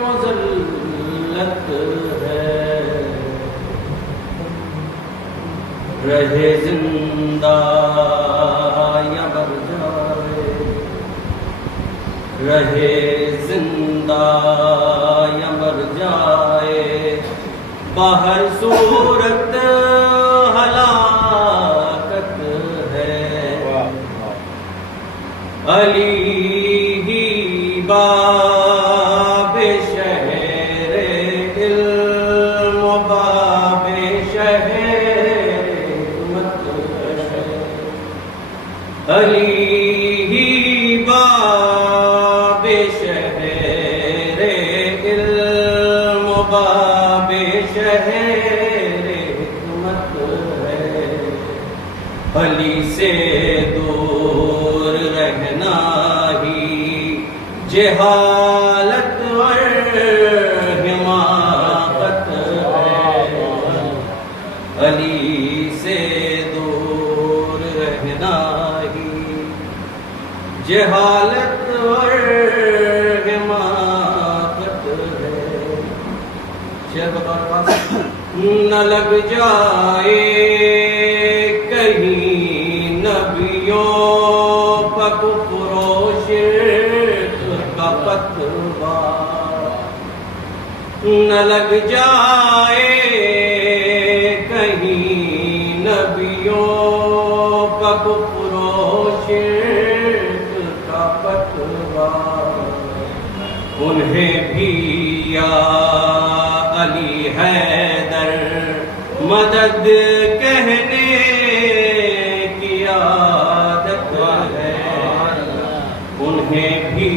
مذلت ہے، رہے زندہ یا مر جائے، رہے زندہ یا مر جائے، باہر صورت ہلاکت ہے۔ علی ہی باب شہر علم و باب شہر حکمت ہے، علی ہی باب شہر علم و باب شہر حکمت ہے۔ علی سے دور رہنا ہی جہالت اور حماقت ہے، علی سے دور رہنا ہی جہالت اور حماقت ہے۔ شعر بطور خاص نہ لگ جائے کہیں نبیوں پر کفر و شرک کا فتویٰ، نہ لگ جائے کہیں نبیوں پر کفر و شرک کا فتویٰ، انہیں بھی یا علی حیدر مدد کہنے کی عادت ہے، انہیں بھی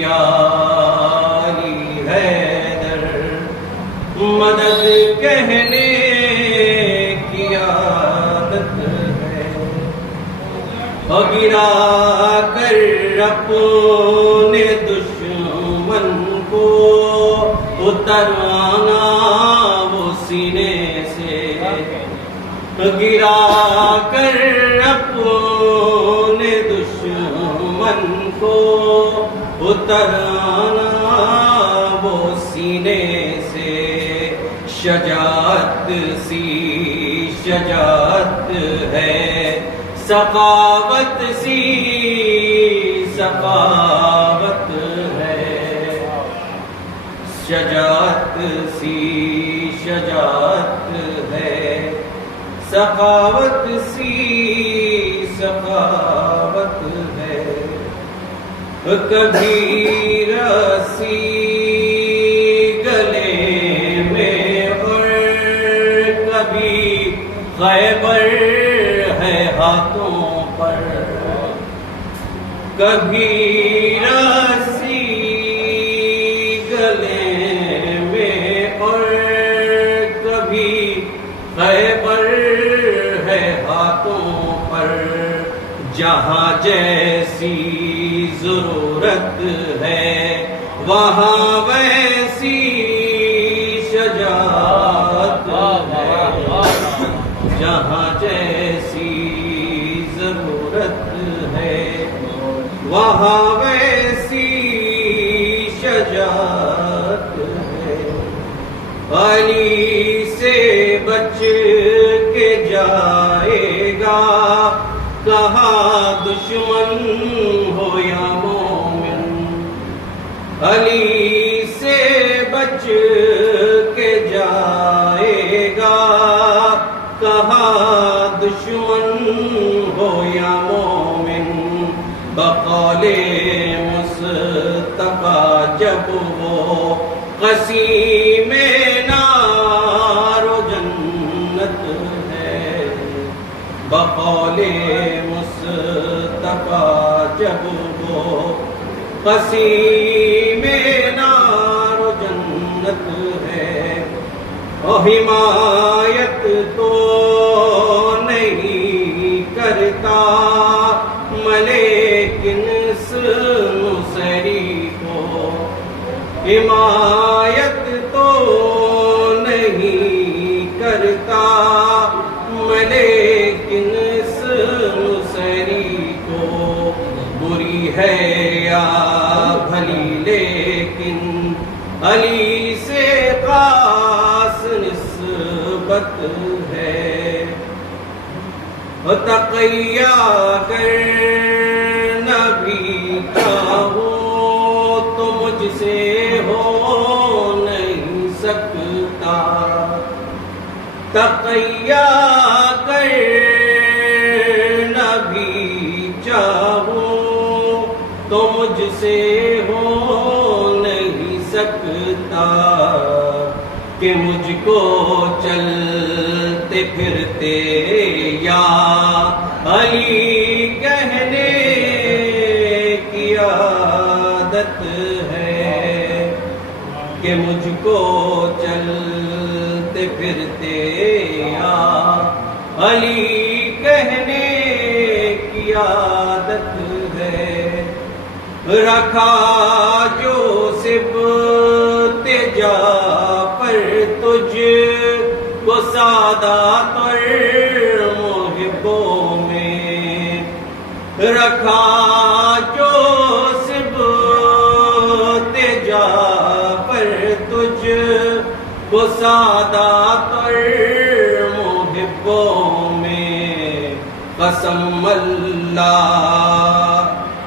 یا علی حیدر مدد کہنے کی عادت ہے۔ اور گرا کر اپنے دشمن کو اتروانا وہ سینے سے، گرا کر اپنے دشمن کو اترانا وہ سینے سے، شجاعت سی شجاعت ہے، سخاوت سی سخاوت ہے، شجاعت سی شجاعت ہے، سخاوت سی سخاوت ہے۔ کبھی رسی گلے میں اور کبھی خیبر ہے ہاتھوں پر، کبھی رسی گلے میں اور کبھی خیبر ہے ہاتھوں پر، جہاں جیسی ضرورت ہے وہاں ویسی شجاعت ہے، جہاں جیسی ضرورت ہے وہاں ویسی شجاعت ہے۔ علی سے بچ کے جائے گا کہاں دشمن ہو یا مومن، علی سے بچ کے جائے گا کہاں دشمن ہو یا مومن، بقول مصطفیٰ جب وہ قسیم نار و جنت ہے، بقول مصطفیٰ جب وہ قسیم نار و جنت ہے، اور حمایت تو نہیں کرتا لیکن نصری کو، حمایت تو نہیں کرتا لیکن نصری کو، بری ہے یا بھلی علی سے خاص نسبت ہے، تقیہ کر نبی چاہو تو مجھ سے ہو نہیں سکتا، تقیہ کر نبی چاہو تو مجھ سے ہو نہیں سکتا، کہ مجھ کو چلتے پھرتے یا علی کہنے کی عادت ہے، کہ مجھ کو چلتے پھرتے یا علی کہنے کی عادت ہے، رکھا جو صبت جعفر تجھ کو سادات اور محبوں میں، رکھا جو صبت جعفر تجھ کو سادات اور محبوں میں، قسم اللہ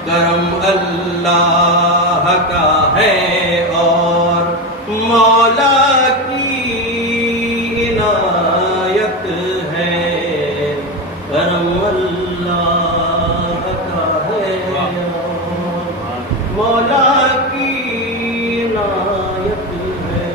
کرم اللہ کا ہے اور مولا کی عنایت ہے، کرم اللہ کا ہے اور مولا کی عنایت ہے۔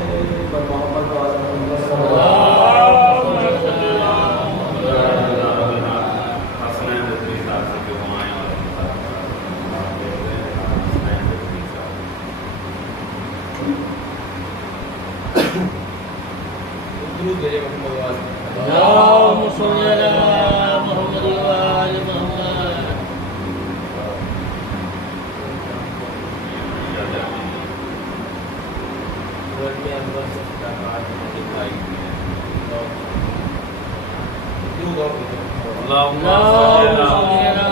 اللهم صل على محمد وآل محمد۔ اللهم صل على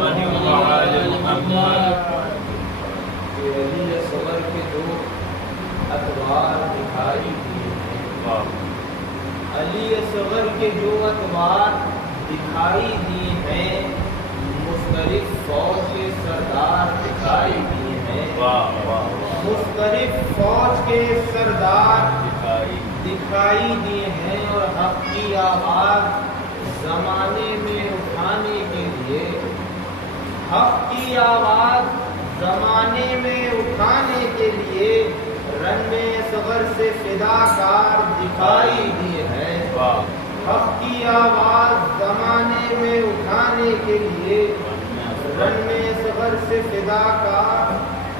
محمد وآل محمد۔ علی اصغر کے جو اتوار دکھائی دیے ہیں، علی اصغر کے جو اتوار دکھائی دیے ہیں، مختلف فوج کے سردار دکھائی دیے ہیں، مختلف فوج کے سردار دکھائی دیے ہیں، اور حق کی آواز زمانے میں اٹھانے کے لیے، حق کی آواز زمانے میں اٹھانے کے لیے رن اصغر سے فداکار دکھائی دیے ہیں، حق کی آواز زمانے میں اٹھانے کے لیے رن اصغر سے فداکار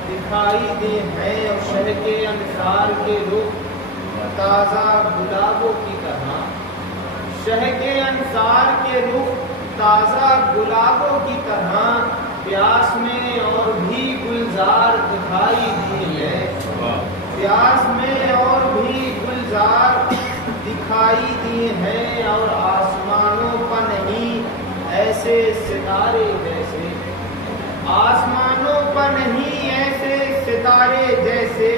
دکھائی دیے ہیں، اور شہر کے انصار کے رخ تازہ گلابوں کی طرح، شہر کے انصار کے رخ تازہ گلابوں کی طرح پیاس میں اور بھی گلزار دکھائی دیے ہیں، پیاس میں اور بھی گلزار دکھائی دیے ہیں، اور آسمانوں پر نہیں ایسے ستارے جیسے، آسمانوں پر نہیں ایسے ستارے جیسے،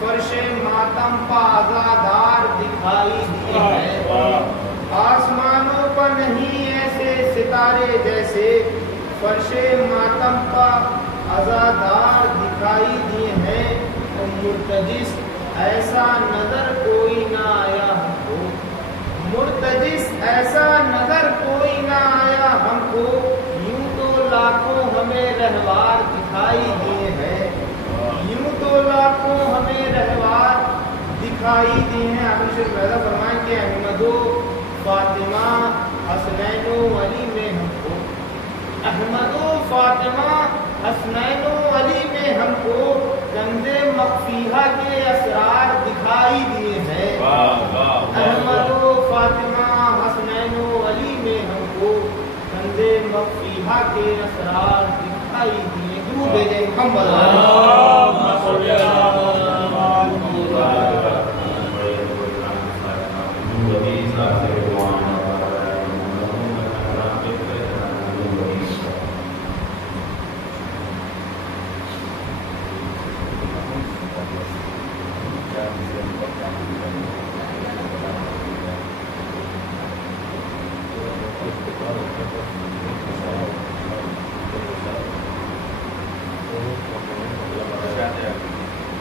فرش ماتم پا آزادار دکھائی دیے ہیں، آسمانوں پر نہیں ایسے ستارے جیسے، فرش ماتم پا آزادار دکھائی دیے ہیں، اور مرتجس ایسا نظر کوئی نہ آیا ہم کو، مرتجس ایسا نظر کوئی نہ آیا ہم کو، یوں تو لاکھوں ہمیں رہوار دکھائی دیے ہیں، یوں تو لاکھوں ہمیں رہوار دکھائی دیے ہیں۔ آپ نے پیدا فرمائیں کہ احمد و فاطمہ حسنین و علی میں ہم کو، احمد و فاطمہ حسنین و علی میں ہم کو کنز مخفیہ کے اسرار دکھائی دیے ہیں، احمد و فاطمہ حسنین و علی میں ہم کو کنز مخفیہ کے اسرار دکھائی دیے۔ درود بھیجیں محمد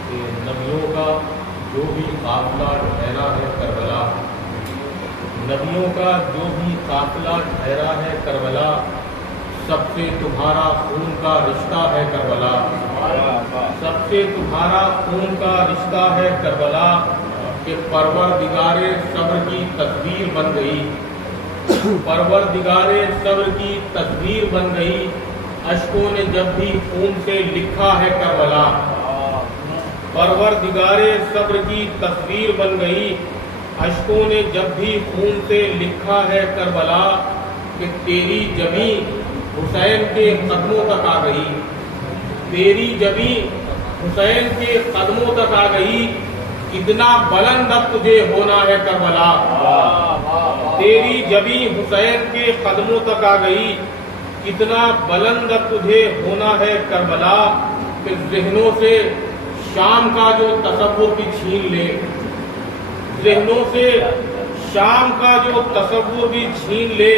کہ نبیوں کا جو بھی قافلہ ٹھہرا ہے کربلا، نبیوں کا جو بھی قافلہ ٹھہرا ہے کربلا، سب سے تمہارا خون کا رشتہ ہے کربلا، سب سے تمہارا خون کا رشتہ ہے کربلا، کہ پروردگار صبر کی تصویر بن گئی، پروردگار صبر کی تصویر بن گئی، اشکوں نے جب بھی خون سے لکھا ہے کربلا، پروردگار صبر کی تصویر بن گئی، اشکوں نے جب بھی خون سے لکھا ہے کربلا، کہ تیری جبیں حسین کے قدموں تک آ گئی، تیری جبیں حسین کے قدموں تک آ گئی، کتنا بلند اب تجھے ہونا ہے کربلا، تیری جبیں حسین کے قدموں تک آ گئی، کتنا بلند اب تجھے ہونا ہے کربلا، کہ ذہنوں سے شام کا جو تصور بھی چھین لے، ذہنوں سے شام کا جو تصور بھی چھین لے،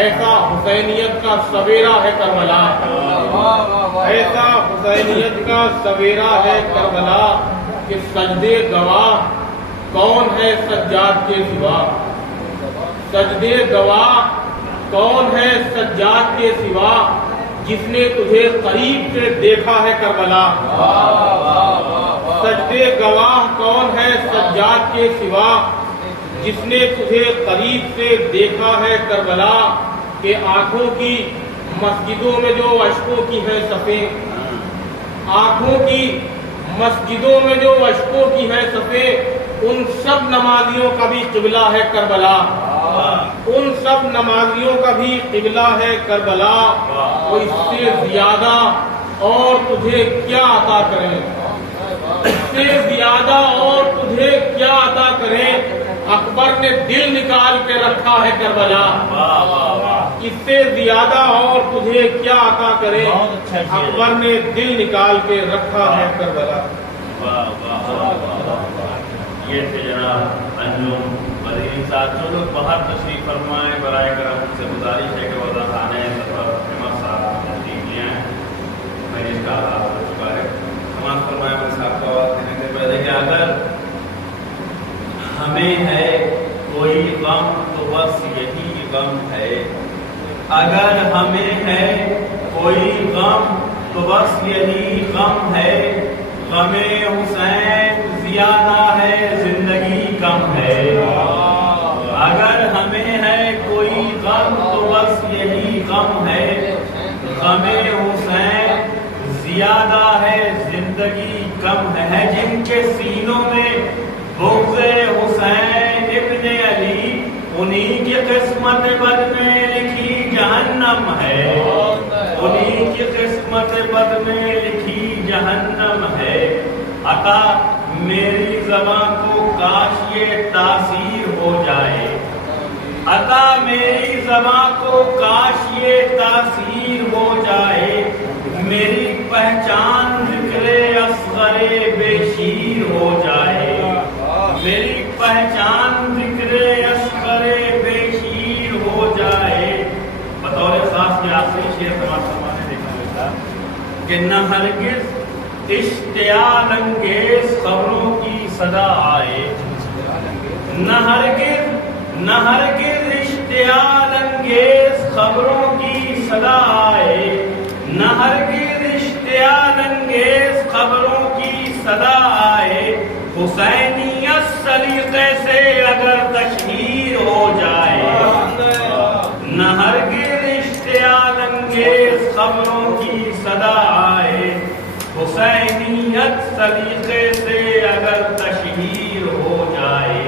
ایسا حسینیت کا سویرا ہے کربلا، ایسا حسینیت کا سویرا ہے کربلا، کہ سجدے گواہ کون ہے سجاد کے سوا، سجدے گواہ کون ہے سجاد کے سوا، جس نے تجھے قریب سے دیکھا ہے کربلا، سجدے گواہ کون ہے سجاد کے سوا، جس نے تجھے قریب سے دیکھا ہے کربلا، کہ آنکھوں کی مسجدوں میں جو اشکوں کی ہے صفیں، آنکھوں کی مسجدوں میں جو اشکوں کی ہے صفیں، ان سب نمازیوں کا بھی قبلہ ہے کربلا، ان سب نمازیوں کا بھی قبلہ ہے کربلا، وہ اس سے زیادہ اور تجھے کیا عطا کریں، اس سے زیادہ اور تجھے کیا عطا کریں، اکبر نے دل نکال کے رکھا ہے کربلا، اس سے زیادہ اور تجھے کیا عطا کریں، اکبر نے دل نکال کے رکھا ہے کربلا۔ یہ تھے جناب انجم مدنی صاحب، جو لوگ باہر تشریف فرمائیں برائے کرم ان سے گزارش ہے کہ وہ خانہ احمد صاحب تشریف لے آئیں، میں اس کا آغاز ہو چکا ہے، نماز فرمائے میں صاحب کو آواز دینے سے پہلے کہ اگر ہمیں ہے کوئی غم تو بس یہی غم ہے، اگر ہمیں ہے کوئی غم تو بس یہی غم ہے، غم حسین زیادہ ہے زندگی کم ہے، اگر ہمیں ہے کوئی غم تو بس یہی غم ہے، غم حسین زیادہ ہے زندگی کم ہے، جن کے سینوں میں بغض حسین ابن علی، انہی کی قسمت بد میں لکھی جہنم ہے، انہی کی قسمت بد میں لکھی جہنم ہے، عطا میری زبان کو کاش یہ تاثیر ہو جائے، عطا میری زبان کو کاش یہ تاثیر ہو جائے، میری پہچان ذکر اصغر بے شیر ہو جائے، میری پہچان ذکر اصغر بے شیر ہو جائے۔ بطور خاص یہ آخری شعر تمام نے دیکھا ہوتا کہ نہ ہرگز اشتعال انگیز خبروں کی صدا آئے، نہ ہرگز اشتعال انگیز خبروں کی صدا آئے، نہ ہرگز اشتعال انگیز خبروں کی صدا آئے، حسینیت سلیقے سے اگر تشہیر ہو جائے، نہ ہرگز اشتعال انگیز خبروں کی صدا آئے، حسینیت سلیقے سے اگر تشہیر ہو جائے۔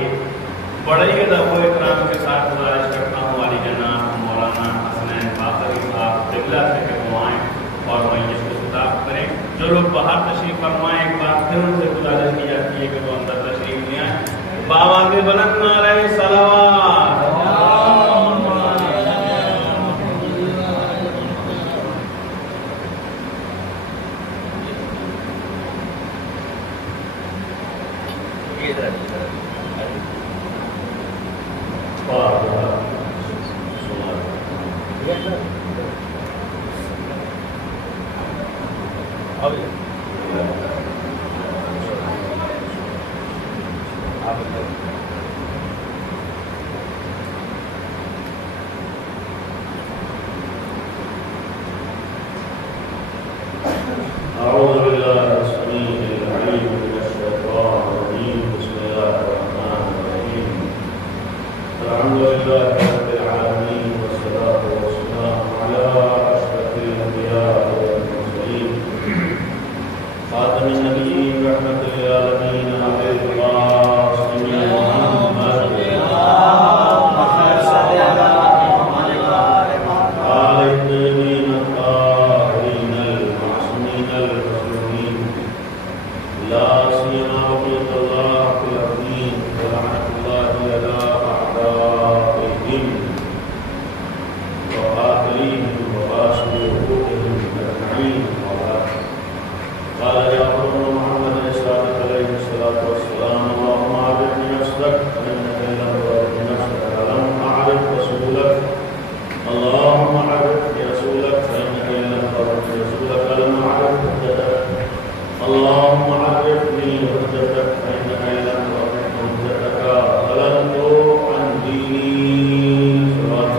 بڑے ہی ادب و اکرام کے ساتھ گزارش کرتا ہوں علی جناب مولانا حسنین باقری صاحب قبلہ سے کہ دعائیں اور میت کو خطاب کریں۔ جو لوگ باہر تشریف فرمائیں ایک بار پھر ان سے گزارش کی جاتی ہے کہ وہ اندر تشریف لے آئیں۔ بآواز بلند نعرہ صلوات۔ أعوذ بالله السميع العليم من الشيطان الرجيم. بسم الله الرحمن الرحيم. الحمد لله رب العالمين والصلاة والسلام على أشرف الأنبياء والمرسلين خاتم النبيين رحمة للعالمين أبي القاسم محمد آل الطيبين الطاهرين المعصومين المظلومين لا سيما وقيت الله في الأرضين ولعنة الله على أعدائهم وقاتليهم وقاسم وقوتهم أجمعين. قال جعفر بن محمد الصادق عليه الصلاة والسلام: اللهم أعرفني نفسك فإنك إن لم تعرف نفسك فلم أعرف رسولك. اللهم أعرفني رسولك فإنك إن لم تعرف رسولك فلم أعرف حجتك. اللهم عرفني حجتك فإنك إن لم تعرف حجتك ضللت عن ديني. صلوات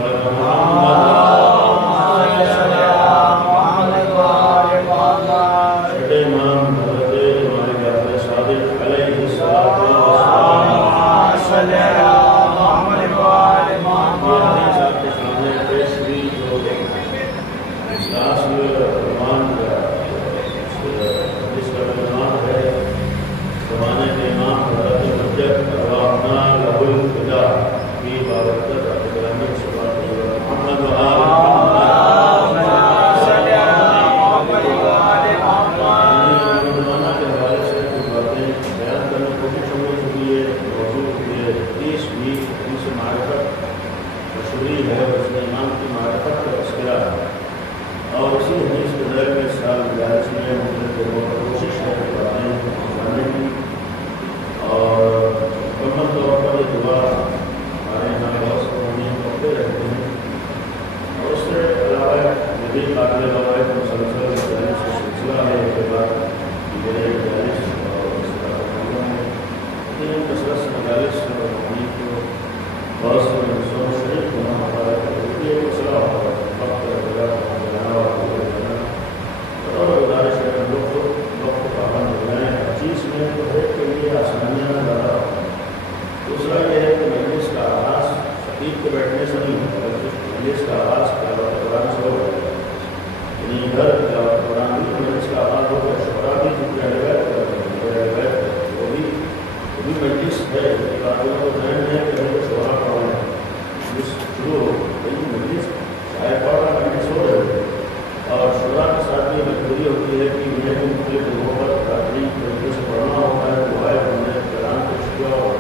محمد امام حضرت امام جعفر صادق علیہ الصلوۃ والسلام کے سامنے پیش ہوئی جو اجلاس عنوان جس کا عنوان ہے زمانے کے امام حضرت حجت ارواحنا لہ الفدا فی بابرکت عبدالغنی صلوات محمد و آل زمانہ کے حوالے سے کچھ باتیں بیان کرنے کی کوشش ہم نے کی ہے. موضوع یہ حدیث بھی حدیث معرفت مشہوری ہے اور اس میں امام کی معرفت کا تذکرہ ہے اور اسی حدیث کے ذریعے میں سال گزارش میں مختلف جگہوں پر کوشش ہے کہ باتیں جاننے کی اور مکمل طور پر یہ دعا ہمارے یہاں بہت سے کرتے رہتے ہیں. اور اس سے علاوہ یہ بھی قابل روایت مسلسل مجالس کا سلسلہ ہے. اس کے بعد میرے مجالس اور اس کا پروگرام ہے. لیکن کثرت سے مجالس اور روحانی کو بہت سے مجلسوں میں شریک ہونا ہوتا ہے. یہ ایک مسئلہ ہوتا ہے وقت وغیرہ جانا اور گزارش ہے ہم لوگ کو وقت پابند ہو جائیں. ہر چیز میں تو ایک کے لیے آسانیاں زیادہ ہوتی ہیں. دوسرا یہ ہے کہ مجلس کا آغاز خطیب کے بیٹھنے سے نہیں ہوتا بلکہ مجلس کا آغاز تلاوت قرآن سے ہو جاتا ہے. یعنی ادھر تلاوت قرآن بھی مجلس کا آغاز ہو گیا. شعرا بھی روایت وہ بھی مجلس ہے. کارکنوں کو ذہن ہے کہ ہمیں شعرا پڑھنا ہے مجلس شروع ہو گئی. مجلس شاید پڑھ رہا مجلس ہو رہے ہوتے اور شعرا کے ساتھ یہ مجبوری ہوتی ہے کہ انہیں بھی مختلف جگہوں پر تعلیم طریقے سے پڑھنا ہوتا ہے. دعائیں پڑھنے کلام کو شکریہ ہو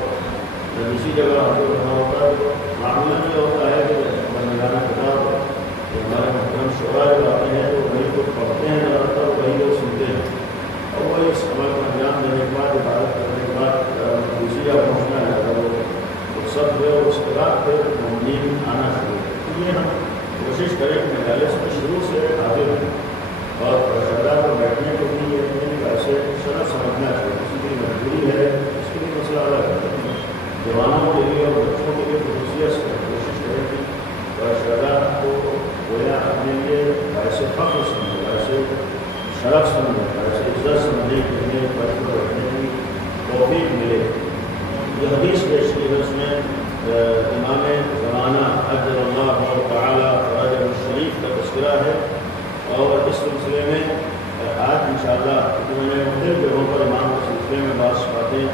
جب اسی جگہ حاضر ہونا ہوتا ہے تو معاملہ یہ ہوتا ہے کہ بندگان کتاب جو ہمارے محترم شعرا جو آتے ہیں تو وہی کو پڑھتے ہیں زیادہ تر وہی لوگ سنتے ہیں اور وہی اس عمل کو انجام دینے کے بعد عبادت کرنے کے بعد دوسری جگہ پہنچنا ہے اگر وہ سب ہوئے اور اس کے بعد پھر مومنین آنا شروع ہے. تو یہ ہم کوشش کریں کہ مجالس میں شروع سے حاضر ہوں اور شرح پر بیٹھنے کو بھی یہ ایسے شرح سمجھنا چاہیے. کسی کی مجبوری ہے اس کے لیے مسئلہ الگ ہے. جوانوں کے لیے اور بچوں کے لیے خصوصیت سے کوشش کریں کہ شرح کو گویا اپنے لیے ایسے فخر سمجھے, ایسے شرف سمجھے, ایسے عزت سمجھے کہ انہیں بیٹھ کر بیٹھنے کی توفیق ملے. یہ حدیث پیش کی ہے اس میں امام زمانہ اجر اللہ تعالی رجب الشریف کا تذکرہ ہے اور اس سلسلے میں آج انشاءاللہ میں نے مختلف جگہوں پر امام کے سلسلے میں بعض باتیں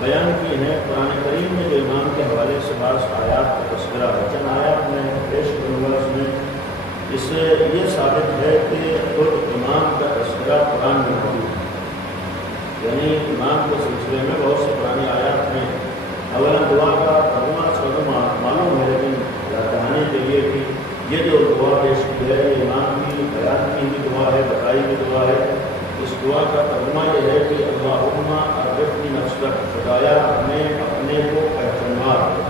بیان کی ہیں. قرآن کریم میں جو امام کے حوالے سے بعض آیات کا تذکرہ ہے, چند آیات میں پیش کروں گا. اس میں اس سے یہ ثابت ہے کہ خود امام کا تذکرہ قرآن میں موجود ہے. یعنی امام کے سلسلے میں بہت سے پرانی آیات ہیں. اولا دعا کا ترجمہ معلوم ہے لیکن کہانی کے لیے کہ یہ جو دعا پیش کی ہے یہ امام کی بیان کی بھی دعا ہے, بتائی بھی دعا ہے. اس دعا کا ترجمہ یہ ہے کہ اللہم عرفنی نفسک, خدایا خدایا ہمیں اپنے کو پہچانوا دے،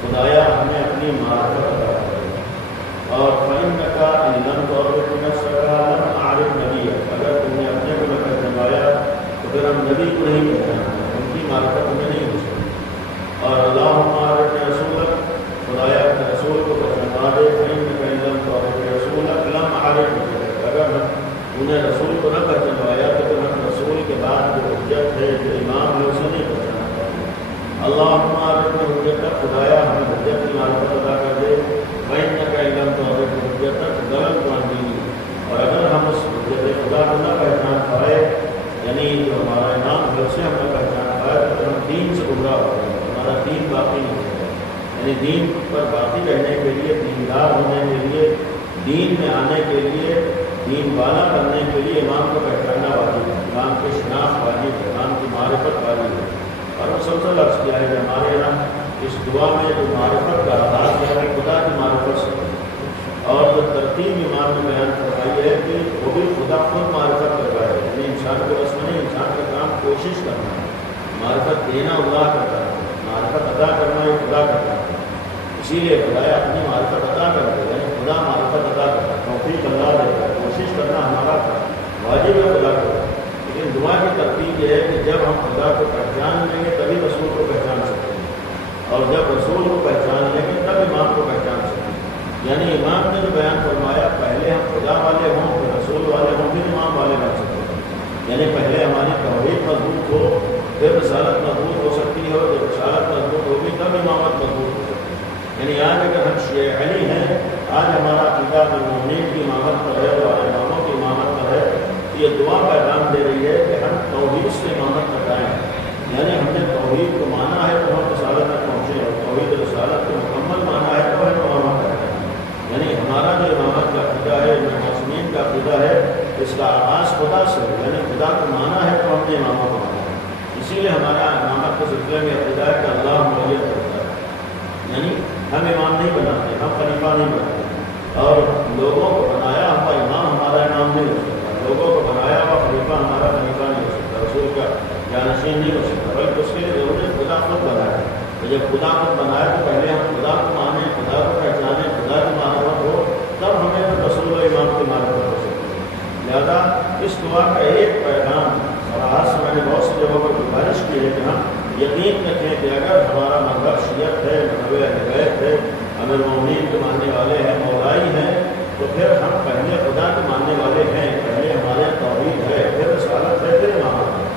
خدایا ہمیں اپنی معرفت عطا کر دے۔ اور فإنك إن لم تعرف نفسك لم أعرف نبيك، اگر تم نے اپنے کو نہ پہچانوایا تو پھر ہم نبی کو نہیں پہچانتے، ان کی معرفت ہمیں نہیں ہو سکتی۔ اور اللہم عارف رسولک، خدایا اپنے رسول کو پہچانوا دے، فإنك إن لم تعرف رسولک لم أعرف نبيك، اگر ہم انہیں رسول کو نہ پہچانوایا تو پھر ہم رسول کے بعد جو حجت ہے، جو امام ہے، اسے نہیں پہچانا پائیں۔ اللہم عارف حجتک، خدایا ہمیں حجت کی معرفت ادا کر دے، فإنك إن لم تعرف حجتک ضللت عن دینی، اور اگر ہم اس حجت خدا کو نہ پہچان پائے، یعنی جو ہمارا امام ہے اسے ہم نہ پہچان پائے، تو پھر ہم دین سے گمراہ ہو گئے، ہمارا دین باقی نہیں ہے۔ یعنی دین پر باقی رہنے کے لیے، دیندار ہونے کے لیے، دین میں آنے کے لیے، دین والا کرنے کے لیے امام کو پہچاننا واجب ہے، امام کی شناخت واجب ہے، امام کی معرفت واجب ہے۔ اور مسلسل عرض کیا ہے کہ ہمارے یہاں اس دعا میں جو معرفت کا آغاز ہے وہ خدا کی معرفت سے ہے، اور جو ترتیب امام نے بیان کروائی ہے کہ وہ بھی خدا خود معرفت کروائے، یعنی انسان کو بس نہیں، انسان کا کام کوشش کرنا ہے، معرفت دینا اللہ کرتا ہے، معرفت ادا کرنا یہ خدا کرتا ہے۔ اسی لیے خدایا اپنی معرفت ادا کر دے، یعنی خدا معرفت ادا کرتا ہے، توفیق اللہ دیتا ہے، کوشش کرنا ہمارا واجب ہے خدا کو۔ لیکن دعا کی ترتیب یہ ہے کہ جب ہم خدا کو پہچان لیں گے تبھی رسول کو پہچان سکتے ہیں، اور جب رسول کو پہچان لیں گے تب امام کو پہچان سکتے ہیں۔ یعنی امام نے جو بیان فرمایا، پہلے ہم خدا والے ہوں، پھر رسول والے ہوں، پھر امام والے بن سکتے ہیں۔ یعنی پہلے ہماری توحید مضبوط ہو، پھر رسالت مضبوط ہو سکتی ہے، اور جب رسالت مضبوط ہوگی تب امامت مضبوط ہو سکتی ہے۔ یعنی آج اگر ہم شیعہ علی ہیں، آج ہمارا عقیدہ مومنین کی امامت پر ہے اور اماموں کی امامت پر ہے، تو یہ دعا پیغام دے رہی ہے کہ ہم توحید سے امامت لگائیں، یعنی ہم نے توحید کو مانا ہے تو ہم رسالت تک پہنچے، اور توحید رسالت کو مکمل مانا ہے تو ہم امامت کرتے ہیں۔ یعنی ہمارا جو امامت کا عقیدہ ہے، معصومین کا عقیدہ ہے، اس کا آغاز خدا سے ہے، یعنی خدا کو مانا ہے تو ہم نے امامت کو مانا ہے۔ اسی لیے ہمارا امامت کے سلسلے میں عقیدہ ہے کہ اللہ معیت کرتا ہے، یعنی ہم امام نہیں بناتے، ہم خلیفہ نہیں بناتے، اور لوگوں کو بنایا ہوا امام ہمارا امام نہیں ہو سکتا، لوگوں کو بنایا ہوا خلیفہ ہمارا خلیفہ نہیں ہو سکتا، رسول کا جانشین نہیں ہو سکتا، بلکہ اس کے لیے ضرورت ہے خدا خود بنایا ہے۔ تو جب خدا خود بنایا تو پہلے ہم خدا کو مانیں، خدا کو پہچانیں، خدا کی معرفت ہو، تب ہمیں تو رسول و امام کی معرفت ہو سکتی ہے۔ لہٰذا اس دعا کا ایک پیغام، اور آج سے میں نے بہت سی جگہوں پر گزارش کی ہے کہ ہم یقین رکھیں کہ اگر ہمارا مذہب شیعت ہے، مذہب اہل بیت ہے، امیر المومنین کے ماننے والے ہیں، مولائی ہیں، تو پھر ہم پہلے خدا کے ماننے والے ہیں، پہلے ہمارے توحید ہے، پھر رسالت ہے، پھر امامت ہے۔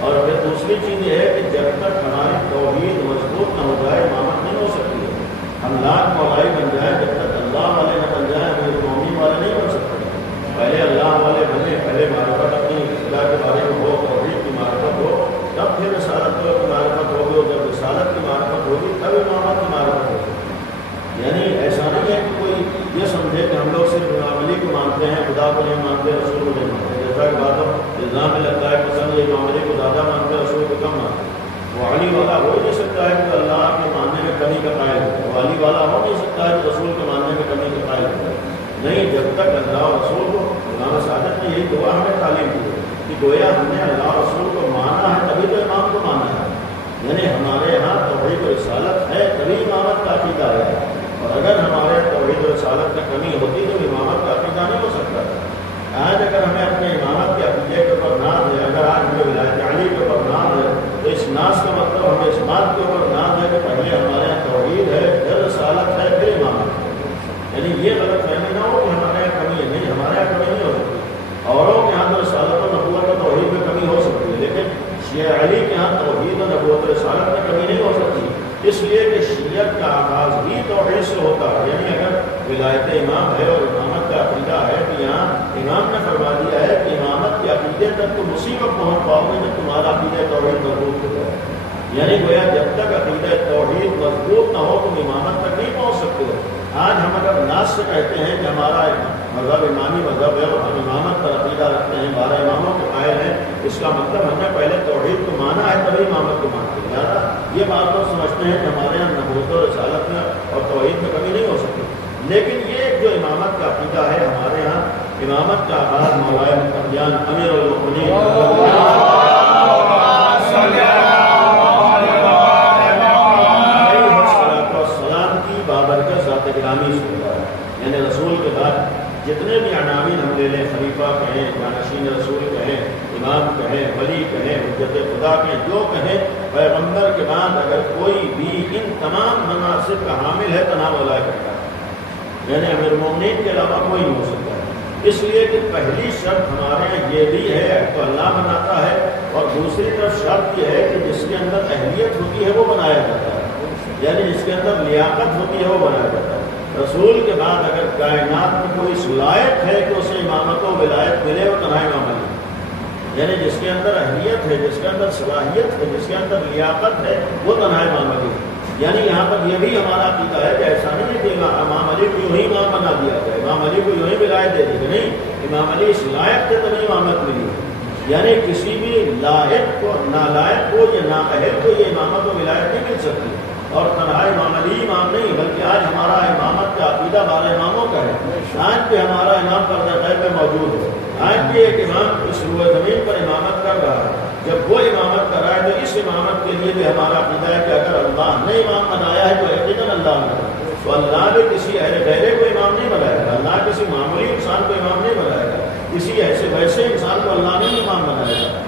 اور پھر دوسری چیز یہ ہے کہ جب تک ہماری توحید مضبوط نہ ہو جائے امامت نہیں ہو سکتی ہے۔ ہم لاکھ مولائی بن جائیں، جب تک اللہ والے نہ بن جائیں امیر المومنین والے نہیں بن سکتے۔ پہلے اللہ والے بنے، پہلے معرفت اپنی خدا کے بارے میں ہو، توحید کی معرفت ہو، تب پھر رسالت کی معرفت ہوگی، اور جب رسالت کی معرفت ہوگی تب امامت کی معرفت ہوگی۔ یعنی ایسا نہیں ہے کہ کوئی یہ سمجھے کہ ہم لوگ صرف امام علی کو مانتے ہیں، خدا کو نہیں مانتے، رسول کو نہیں مانتے۔ جیسا کہ بات الزام میں لگتا ہے کہ سب یہ امام علی کو زیادہ مانتے ہیں، رسول کو کم مانتے ہیں۔ وہ علی والا ہو ہی نہیں سکتا ہے کہ اللہ کے ماننے میں کمی کا قائل ہے، وہ علی والا ہو نہیں سکتا ہے کہ رسول کے ماننے میں کمی کا قائل ہے۔ نہیں، جب تک اللہ اور رسول کو، امام صادق نے یہی دعا ہمیں تعلیم دی ہے کہ گویا ہم نے اللہ اور رسول کو مانا ہے تبھی تو امام کو مانا ہے۔ یعنی ہمارے یہاں توحید و رسالت ہے تبھی امامت کا عقیدہ ہے، اور اگر ہمارے توحید و رسالت میں کمی ہوتی تو امامت کا عقیدہ نہیں ہو سکتا۔ آج اگر ہمیں اپنے امامت کے عقیدے کے اوپر ناز ہے، اگر آج ہمیں ولایت علی کے اوپر ناز ہے، تو اس ناز کا مطلب ہمیں اس بات کے اوپر ناز ہے کہ پہلے ہمارے یہاں توحید ہے، پھر رسالت ہے، پھر امامت ہے۔ یعنی یہ غلط فہمی نہ ہو کہ ہمارے یہاں کمی ہے، نہیں، ہمارے یہاں کمی نہیں ہو سکتی۔ اوروں کے یہاں تو رسالت و نبوت و توحید میں کمی ہو سکتی ہے، لیکن شیعہ علی کے یہاں توحید و نبوت و رسالت میں کمی نہیں ہو سکتی، اس لیے کہ شیعت کا آغاز ہی توحید سے ہوتا ہے۔ یعنی اگر ولایت امام ہے اور امامت کا عقیدہ ہے کہ یہاں امام نے فرما دیا ہے کہ امامت کے عقیدے تک تو مصیبت پہنچ پاؤ گے جب تمہارا عقیدہ توحید مضبوط ہو جائے۔ یعنی گویا جب تک عقیدہ توحید مضبوط نہ ہو تم امامت تک نہیں پہنچ سکتے ہو۔ آج ہم اگر ناز سے کہتے ہیں کہ ہمارا مذہب امامی مذہب ہے اور ہم امامت پر عقیدہ رکھتے ہیں، 12 اماموں کے قائل ہیں، اس کا مطلب ہم نے پہلے توحید کو مانا ہے تبھی امامت کو مانتے ہیں۔ لہٰذا یہ بات لوگ سمجھتے ہیں کہ ہمارے یہاں نبوت و رسالت میں اور توحید میں کمی نہیں ہو سکتی، لیکن یہ جو امامت کا عقیدہ ہے ہمارے یہاں، امامت کا آغاز مولانا مقتدیان امیر المؤمنین خدا کے جو کہیں پیغمبر کے بعد اگر کوئی بھی ان تمام مناسب کا حامل ہے تو نام اولئک کرتا ہے، یعنی امیر المومنین کے علاوہ کوئی نہیں ہو سکتا ہے۔ اس لیے کہ پہلی شرط ہمارے یہاں یہ بھی ہے تو اللہ بناتا ہے، اور دوسری طرف شرط یہ ہے کہ جس کے اندر اہلیت ہوتی ہے وہ بنایا جاتا ہے، یعنی جس کے اندر لیاقت ہوتی ہے وہ بنایا جاتا ہے۔ رسول کے بعد اگر کائنات میں کوئی صلاحیت ہے کہ اسے امامت و ولایت ملے وہ تنہا امام علی، یعنی جس کے اندر اہلیت ہے، جس کے اندر صلاحیت ہے، جس کے اندر لیاقت ہے وہ تنہا امام علی۔ یعنی یہاں پر یہ بھی ہمارا عقیدہ ہے کہ ایسا نہیں ہے کہ امام علی کو یوں ہی امام بنا دیا جائے، امام علی کو یوں ہی ولایت دے دی گئی، نہیں، امام علی اس لائق تھے تبھی امامت ملی، یعنی کسی بھی لائق کو، نالائق کو یا نااہل کو یہ امامت و ولایت نہیں مل سکتی۔ اور تنہا امام علی امام نہیں، بلکہ آج ہمارا امامت کا عقیدہ 12 اماموں کا ہے۔ آج بھی ہمارا امام پردہ غیب میں موجود ہے، آج بھی ایک امام اس روئے زمین پر امامت کر رہا ہے۔ جب وہ امامت کر رہا ہے تو اس امامت کے لیے بھی ہمارا عقیدہ ہے کہ اگر اللہ نے امام بنایا ہے تو یقیناً اللہ نے، تو اللہ بھی کسی اہل غیرے کو امام نہیں بنائے گا، اللہ کسی معمولی انسان کو امام نہیں بنائے گا، کسی ایسے ویسے انسان کو اللہ نہیں امام بنائے گا۔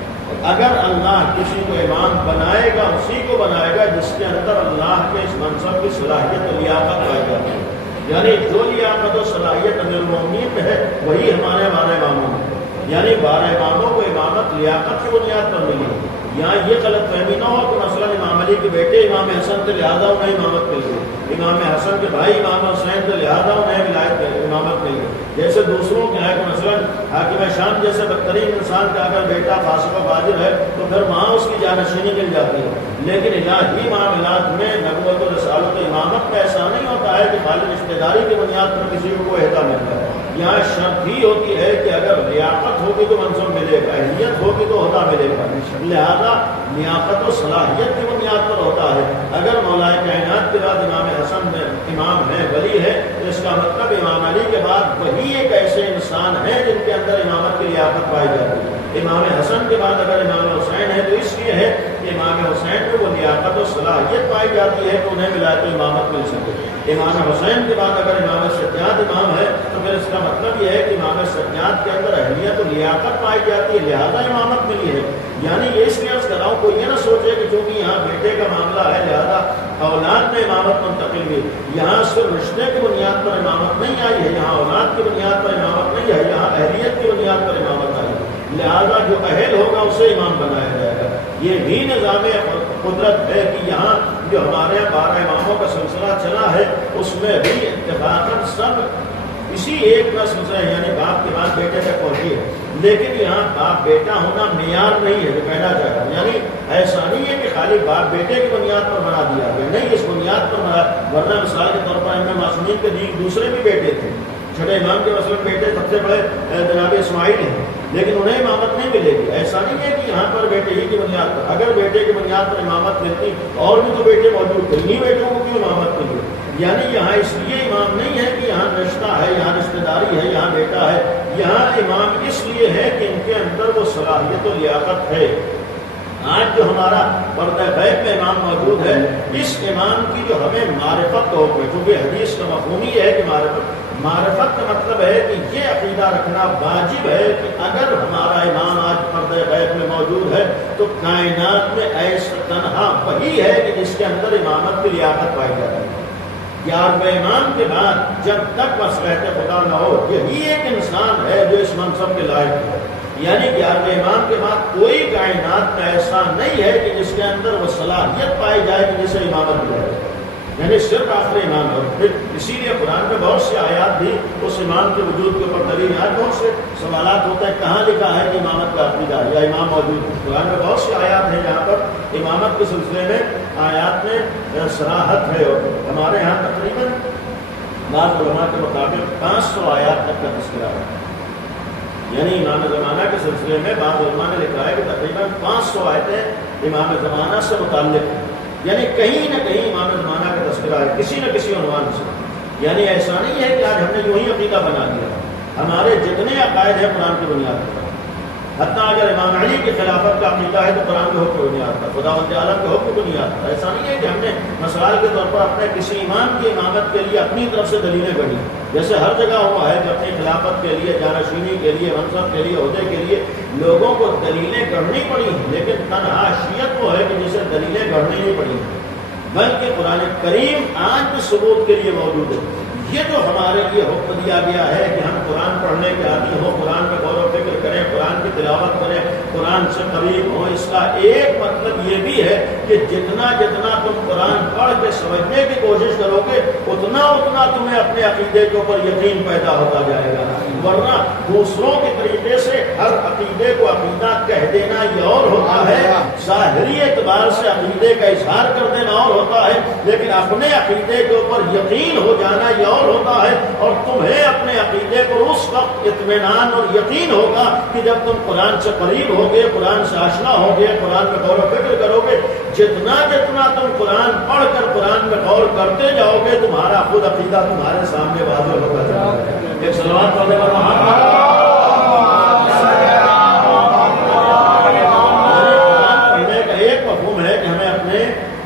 اگر اللہ کسی کو امام بنائے گا اسی کو بنائے گا جس کے اندر اللہ کے اس منصب کی صلاحیت و لیاقت پائی جاتی ہے، یعنی جو لیاقت و صلاحیت امیر المومنین میں ہے وہی ہمارے 12 اماموں میں، یعنی 12 اماموں کو امامت لیاقت کی بنیاد پر ملی۔ یہاں یہ غلط فہمی نہ ہو کہ مثلا امام علی کے بیٹے امام حسن سے لہٰذا انہیں امامت مل گئی، امام حسن کے بھائی امام حسین سے لہٰذا انہیں ولایت امامت مل گئی، جیسے دوسروں کے ہے کہ مثلا حاکم شام جیسے بدترین انسان کا اگر بیٹا فاسق و فاجر ہے تو پھر وہاں اس کی جانشینی مل جاتی ہے۔ لیکن الہی معاملات میں نبوت و رسالت و امامت میں ایسا نہیں ہوتا ہے کہ خالی رشتہ داری کی بنیاد پر کسی کو کوئی عہدہ مل جائے، یہاں شرط ہی ہوتی ہے کہ اگر لیاقت ہوگی تو منصب ملے گا، اہلیت ہوگی تو عہدہ ملے گا، لہذا لیاقت و صلاحیت کی بنیاد پر ہوتا ہے۔ اگر مولا کائنات کے بعد امام حسن میں امام ہے، ولی ہے، تو اس کا مطلب امام علی کے بعد وہی ایک ایسے انسان ہیں جن کے اندر امامت کی لیاقت پائی جاتی ہے۔ امام حسن کے بعد اگر امام حسین ہے تو اس لیے ہے کہ امام حسین میں وہ لیاقت و صلاحیت پائی جاتی ہے تو انہیں ولایت و امامت مل سکے۔ امام حسین کے بعد اگر امام سجاد امام ہے تو پھر اس کا مطلب یہ ہے کہ امام سجاد کے اندر اہلیت و لیاقت پائی جاتی ہے، لہذا امامت ملی ہے۔ یعنی یہ اس لیے عرض کر رہا ہوں، کوئی یہ نہ سوچے کہ چونکہ یہاں بیٹے کا معاملہ ہے لہذا اولاد میں امامت منتقل ہوئی، یہاں صرف رشتے کی بنیاد پر امامت نہیں آئی ہے، یہاں اولاد کی بنیاد پر امامت نہیں ہے، یہاں اہلیت کی بنیاد پر امامت آئی ہے، لہذا جو اہل ہوگا اسے امام بنایا جائے گا۔ یہ بھی نظام قدرت ہے کہ یہاں جو ہمارے 12 اماموں کا سلسلہ چلا ہے اس میں بھی اتفاقاً سب اسی ایک نسل سے یعنی باپ کے بعد بیٹے تک پہنچی ہے، لیکن یہاں باپ بیٹا ہونا معیار نہیں ہے جو کہنا چاہ رہا ہوں، یعنی ایسا نہیں ہے کہ خالی باپ بیٹے کی بنیاد پر بنا دیا گیا، نہیں، اس بنیاد پر بنا، ورنہ مثال کے طور پر امام معصومین کے دوسرے بھی بیٹے تھے، چھٹے امام کے مثلاً بیٹے سب سے بڑے جناب اسماعیل ہیں، لیکن انہیں امامت نہیں ملے گی۔ ایسا نہیں ہے کہ یہاں پر بیٹے ہی کی بنیاد پر، اگر بیٹے کی بنیاد پر امامت ملتی اور بھی تو بیٹے موجود تھے، انہیں بیٹوں کو کیوں امامت ملی؟ یعنی یہاں اس لیے امام نہیں ہے کہ یہاں رشتہ ہے، یہاں رشتہ داری ہے، یہاں بیٹا ہے، یہاں امام اس لیے ہے کہ ان کے اندر وہ صلاحیت و لیاقت ہے۔ آج جو ہمارا پردہ غیب میں امام موجود ہے، اس امام کی جو ہمیں معرفت ہو گئی، کیونکہ حدیث کا مفہوم یہ ہے کہ معرفت کا مطلب ہے کہ یہ عقیدہ رکھنا واجب ہے کہ اگر ہمارا امام آج پردہ غیب میں موجود ہے تو کائنات میں ایسا تنہا وہی ہے کہ جس کے اندر امامت کی لیاقت پائی جاتی ہے۔ 11ویں امام کے بعد جب تک مصلحت خدا نہ ہو یہی ایک انسان ہے جو اس منصب کے لائق ہے، یعنی 11ویں امام کے بعد کوئی کائنات میں ایسا نہیں ہے کہ جس کے اندر وہ صلاحیت پائی جائے کہ جسے امامت ملے، یعنی صرف آخری امام ہے۔ پھر اسی لیے قرآن میں بہت سے آیات بھی اس امام کے وجود کے اوپر دلیل ہے۔ بہت سے سوالات ہوتا ہے کہاں لکھا ہے کہ امامت کا عقیدہ یا امام موجود ہے، قرآن میں بہت سی آیات ہیں جہاں پر امامت کے سلسلے میں آیات میں صراحت ہے، اور ہمارے یہاں تقریباً بعض علماء کے مطابق 500 آیات تک کا تذکرہ ہے، یعنی امام زمانہ کے سلسلے میں بعض علماء نے لکھا ہے کہ تقریباً 500 آیتیں امام زمانہ سے متعلق ہیں، یعنی کہیں نہ کہیں امام زمانہ کا تذکرہ ہے کسی نہ کسی عنوان سے۔ یعنی ایسا نہیں ہے کہ آج ہم نے یوں ہی عقیدہ بنا دیا، ہمارے جتنے عقائد ہیں قرآن کی بنیاد پر، حتیٰ اگر امام علی کی خلافت کا عقیدہ ہے تو قرآن کے حکم کی بنیاد پر، خداوند عالم کے حکم کی بنیاد پر۔ ایسا نہیں ہے کہ ہم نے مثال کے طور پر اپنے کسی امام کی امامت کے لیے اپنی طرف سے دلیلیں گڑھی، جیسے ہر جگہ ہوا ہے کہ اپنی خلافت کے لیے، جانشینی کے لیے، منصب کے لیے، عہدے کے لیے لوگوں کو دلیلیں گڑھنی پڑی ہیں، لیکن تنہا شیعت وہ ہے کہ جسے دلیلیں گڑھنی نہیں پڑی ہیں، بلکہ قرآن کریم آج بھی ثبوت کے لیے موجود ہے۔ یہ جو ہمارے لیے حکم دیا گیا ہے کہ ہم قرآن پڑھنے کے عادی ہوں، قرآن میں غور و فکر کریں، قرآن کی تلاوت کریں، قرآن سے قریب ہوں، اس کا ایک مطلب یہ بھی ہے کہ جتنا جتنا تم قرآن پڑھ کے سمجھنے کی کوشش کرو گے اتنا اتنا تمہیں اپنے عقیدے کے اوپر یقین پیدا ہوتا جائے گا، ورنہ دوسروں کے طریقے سے ہر عقیدے کو عقیدہ کہہ دینا یہ اور ہوتا ہے، ظاہری اعتبار سے عقیدے کا اظہار کر دینا اور ہوتا ہے، لیکن اپنے عقیدے کے اوپر یقین ہو جانا یہ اور ہوتا ہے۔ اور تمہیں اپنے عقیدے پر اس وقت اطمینان اور یقین ہوگا کہ جب تم قرآن سے قریب ہوگے، قرآن سے آشنا ہوگے، قرآن میں غور و فکر کرو گے، جتنا جتنا تم قرآن پڑھ کر قرآن میں غور کرتے جاؤ گے تمہارا خود عقیدہ تمہارے سامنے واضح ہوتا جائے گا۔ ایک صلوات پڑھنے پر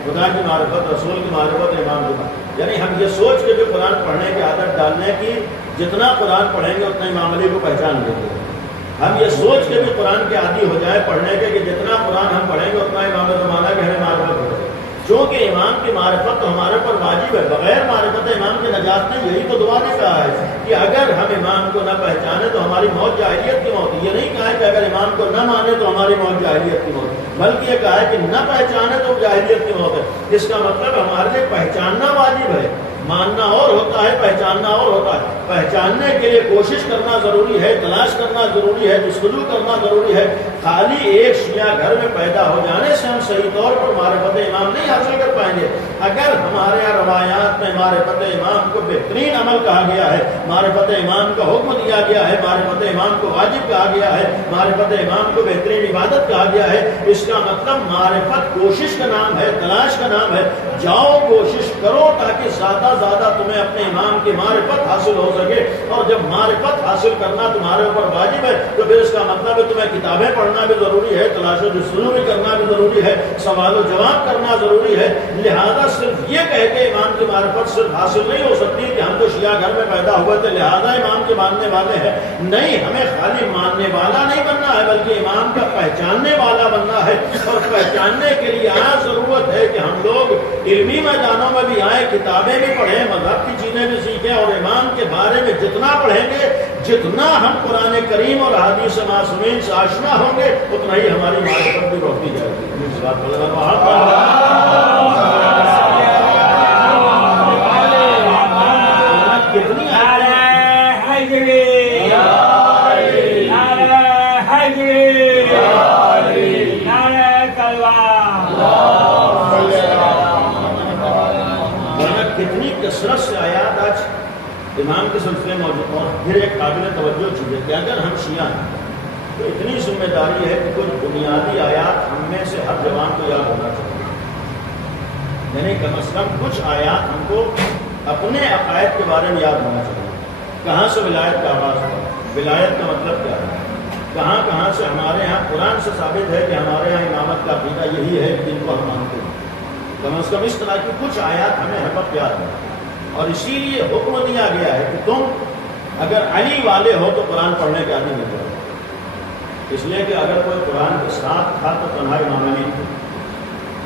خدا کی معرفت، رسول کی معرفت، امام کی معرفت، یعنی ہم یہ سوچ کے بھی قرآن پڑھنے کی عادت ڈالنے کی جتنا قرآن پڑھیں گے اتنا امام علی کو پہچان لیں گے۔ ہم یہ سوچ کے بھی قرآن کے عادی ہو جائیں پڑھنے کے کہ جتنا قرآن ہم پڑھیں گے اتنا امام زمانہ کی ہمیں معرفت ہو جائے، چونکہ امام کی معرفت تو ہمارے پر واجب ہے، بغیر معرفت امام کی نجات نہیں۔ یہی تو دعا نے کہا ہے کہ اگر ہم امام کو نہ پہچانے تو ہماری موت جاہلیت کی موت ہے۔ یہ نہیں کہا ہے کہ اگر امام کو نہ مانے تو ہماری موت جاہلیت کی موت ہے، بلکہ یہ کہا ہے کہ نہ پہچانے تو جاہلیت کی موت ہے۔ اس کا مطلب ہمارے لیے پہچاننا واجب ہے، ماننا اور ہوتا ہے، پہچاننا اور ہوتا ہے۔ پہچاننے کے لیے کوشش کرنا ضروری ہے، تلاش کرنا ضروری ہے، جستجو کرنا ضروری ہے۔ خالی ایک شیعہ گھر میں پیدا ہو جانے سے ہم صحیح طور پر معرفت امام نہیں حاصل کر پائیں گے۔ اگر ہمارے یہاں روایات میں معرفت امام کو بہترین عمل کہا گیا ہے، معرفت امام کا حکم دیا گیا ہے، معرفت امام کو واجب کہا گیا ہے، معرفت امام کو بہترین عبادت کہا گیا ہے، اس کا مطلب معرفت کوشش کا نام ہے، تلاش کا نام ہے۔ جاؤ کوشش کرو تاکہ زیادہ زیادہ تمہیں اپنے امام کی معرفت حاصل ہو سکے، اور جب معرفت حاصل کرنا تمہارے اوپر واجب ہے تو پھر اس کا مطلب ہے تمہیں کتابیں پڑھنا بھی ضروری ہے، تلاش و جستجو بھی کرنا بھی ضروری ہے، سوال و جواب کرنا ضروری ہے۔ لہذا صرف یہ کہہ کے امام کی معرفت صرف حاصل نہیں ہو سکتی کہ ہم تو شیعہ گھر میں پیدا ہوئے تھے لہذا امام کے ماننے والے ہیں، نہیں، ہمیں خالی ماننے والا نہیں بننا ہے بلکہ امام کا پہچاننے والا بننا ہے۔ اور پہچاننے کے لیے آج ضرورت ہے کہ ہم لوگ علمی میدانوں میں بھی آئیں، کتابیں بھی پڑھیں، مذہب کی چیزیں بھی سیکھیں، اور امام کے بارے میں جتنا پڑھیں گے، جتنا ہم قرآن کریم اور حدیث معصومین سے آشنا ہوں گے اتنا ہی ہماری معرفت بھی بڑھتی جائے گی۔ کتنی کتنی کثرت سے آیات آج امام کے سلسلے موجود۔ اور پھر ایک قابل توجہ چیز ہے کہ اگر ہم شیعہ ہیں تو اتنی ذمہ داری ہے کہ کچھ بنیادی آیات ہم میں سے ہر جوان کو یاد ہونا چاہیے، یعنی کم از کم کچھ آیات ہم کو اپنے عقائد کے بارے میں یاد ہونا چاہیے۔ کہاں سے ولایت کا آغاز ہوا، ولایت کا مطلب کیا ہے، کہاں کہاں سے ہمارے یہاں قرآن سے ثابت ہے کہ ہمارے یہاں امامت کا عقیدہ یہی ہے جن کو ہم مانتے ہیں۔ کم از کم اس طرح کی کچھ آیات ہمیں ہر وقت یاد ہے، اور اسی لیے حکم دیا گیا ہے کہ تم اگر علی والے ہو تو قرآن پڑھنے کے عادی نہیں ہو، اس لیے کہ اگر کوئی قرآن کے ساتھ تھا تو تنہا امام علی تھا،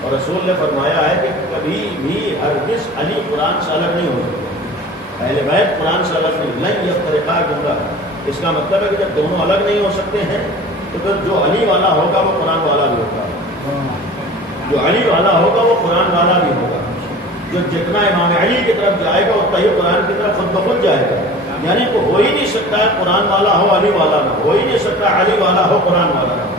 اور رسول نے فرمایا ہے کہ کبھی بھی ہرگز علی قرآن سے الگ نہیں ہو سکتے، اہل بیت قرآن سے الگ نہیں، لن یفترقا گمراہ۔ اس کا مطلب ہے کہ جب دونوں الگ نہیں ہو سکتے ہیں تو پھر جو علی والا ہوگا وہ قرآن والا بھی ہوگا، جو علی والا ہوگا وہ قرآن والا بھی ہوگا، جو جتنا امام علی کی طرف جائے گا اتنا ہی قرآن کی طرف خود بخود جائے گا۔ یعنی کو ہو ہی نہیں سکتا ہے قرآن والا ہو علی والا نہ ہو ہی نہیں سکتا، علی والا ہو قرآن والا نہ ہو،